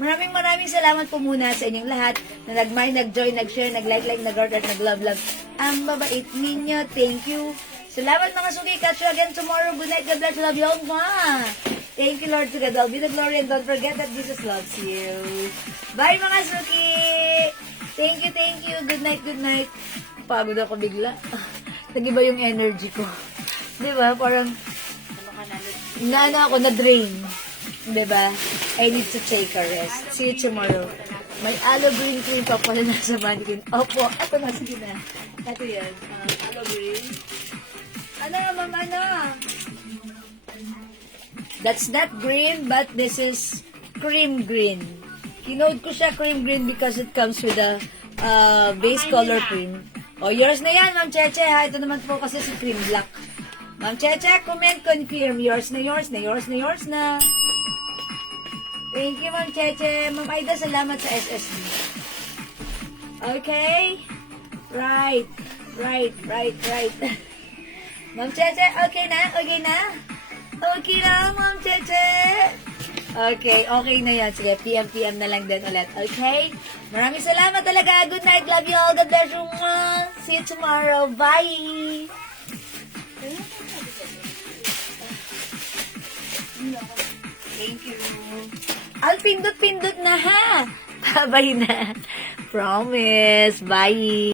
Maraming salamat po muna sa inyong lahat na nag-mind, nag-join, nag-share, nag-like, nag-heart, nag-love. Ang babait ninyo. Thank you Salamat mga suki. Catch you again tomorrow. Good night. God bless. Love you all. Mwah! Thank you, Lord. To God all be the glory. And don't forget that Jesus loves you. Bye mga suki. Thank you, thank you. Good night, good night. Pagod ako bigla. Nag-iba yung energy ko. Di ba? Parang, Ano ka na? naano ako, na-drain. Di ba? I need to take a rest. See you tomorrow. May aloe green cream pa pala nasa mannequin. Opo, ito na, sige na. Ito yan. Aloe green. Ano, ma'am, ano? That's not green, but this is cream green. Kinode ko siya cream green because it comes with a base color cream. O, yours na yan, Ma'am Cheche, ha? Ito naman po kasi si cream black. Ma'am Cheche, comment, confirm. Yours na, yours na, yours na, yours na. Thank you, Ma'am Cheche. Ma'am Aida, salamat sa SSB. Okay? Right. Ma'am Cheche, okay na? Okay na? Okay na, Ma'am Cheche? Okay na yan. Sige, PM na lang din ulit. Okay? Maraming salamat talaga. Good night. Love you all. God bless you. See you tomorrow. Bye! Thank you. Al, pindot na ha. Bye na. Promise. Bye.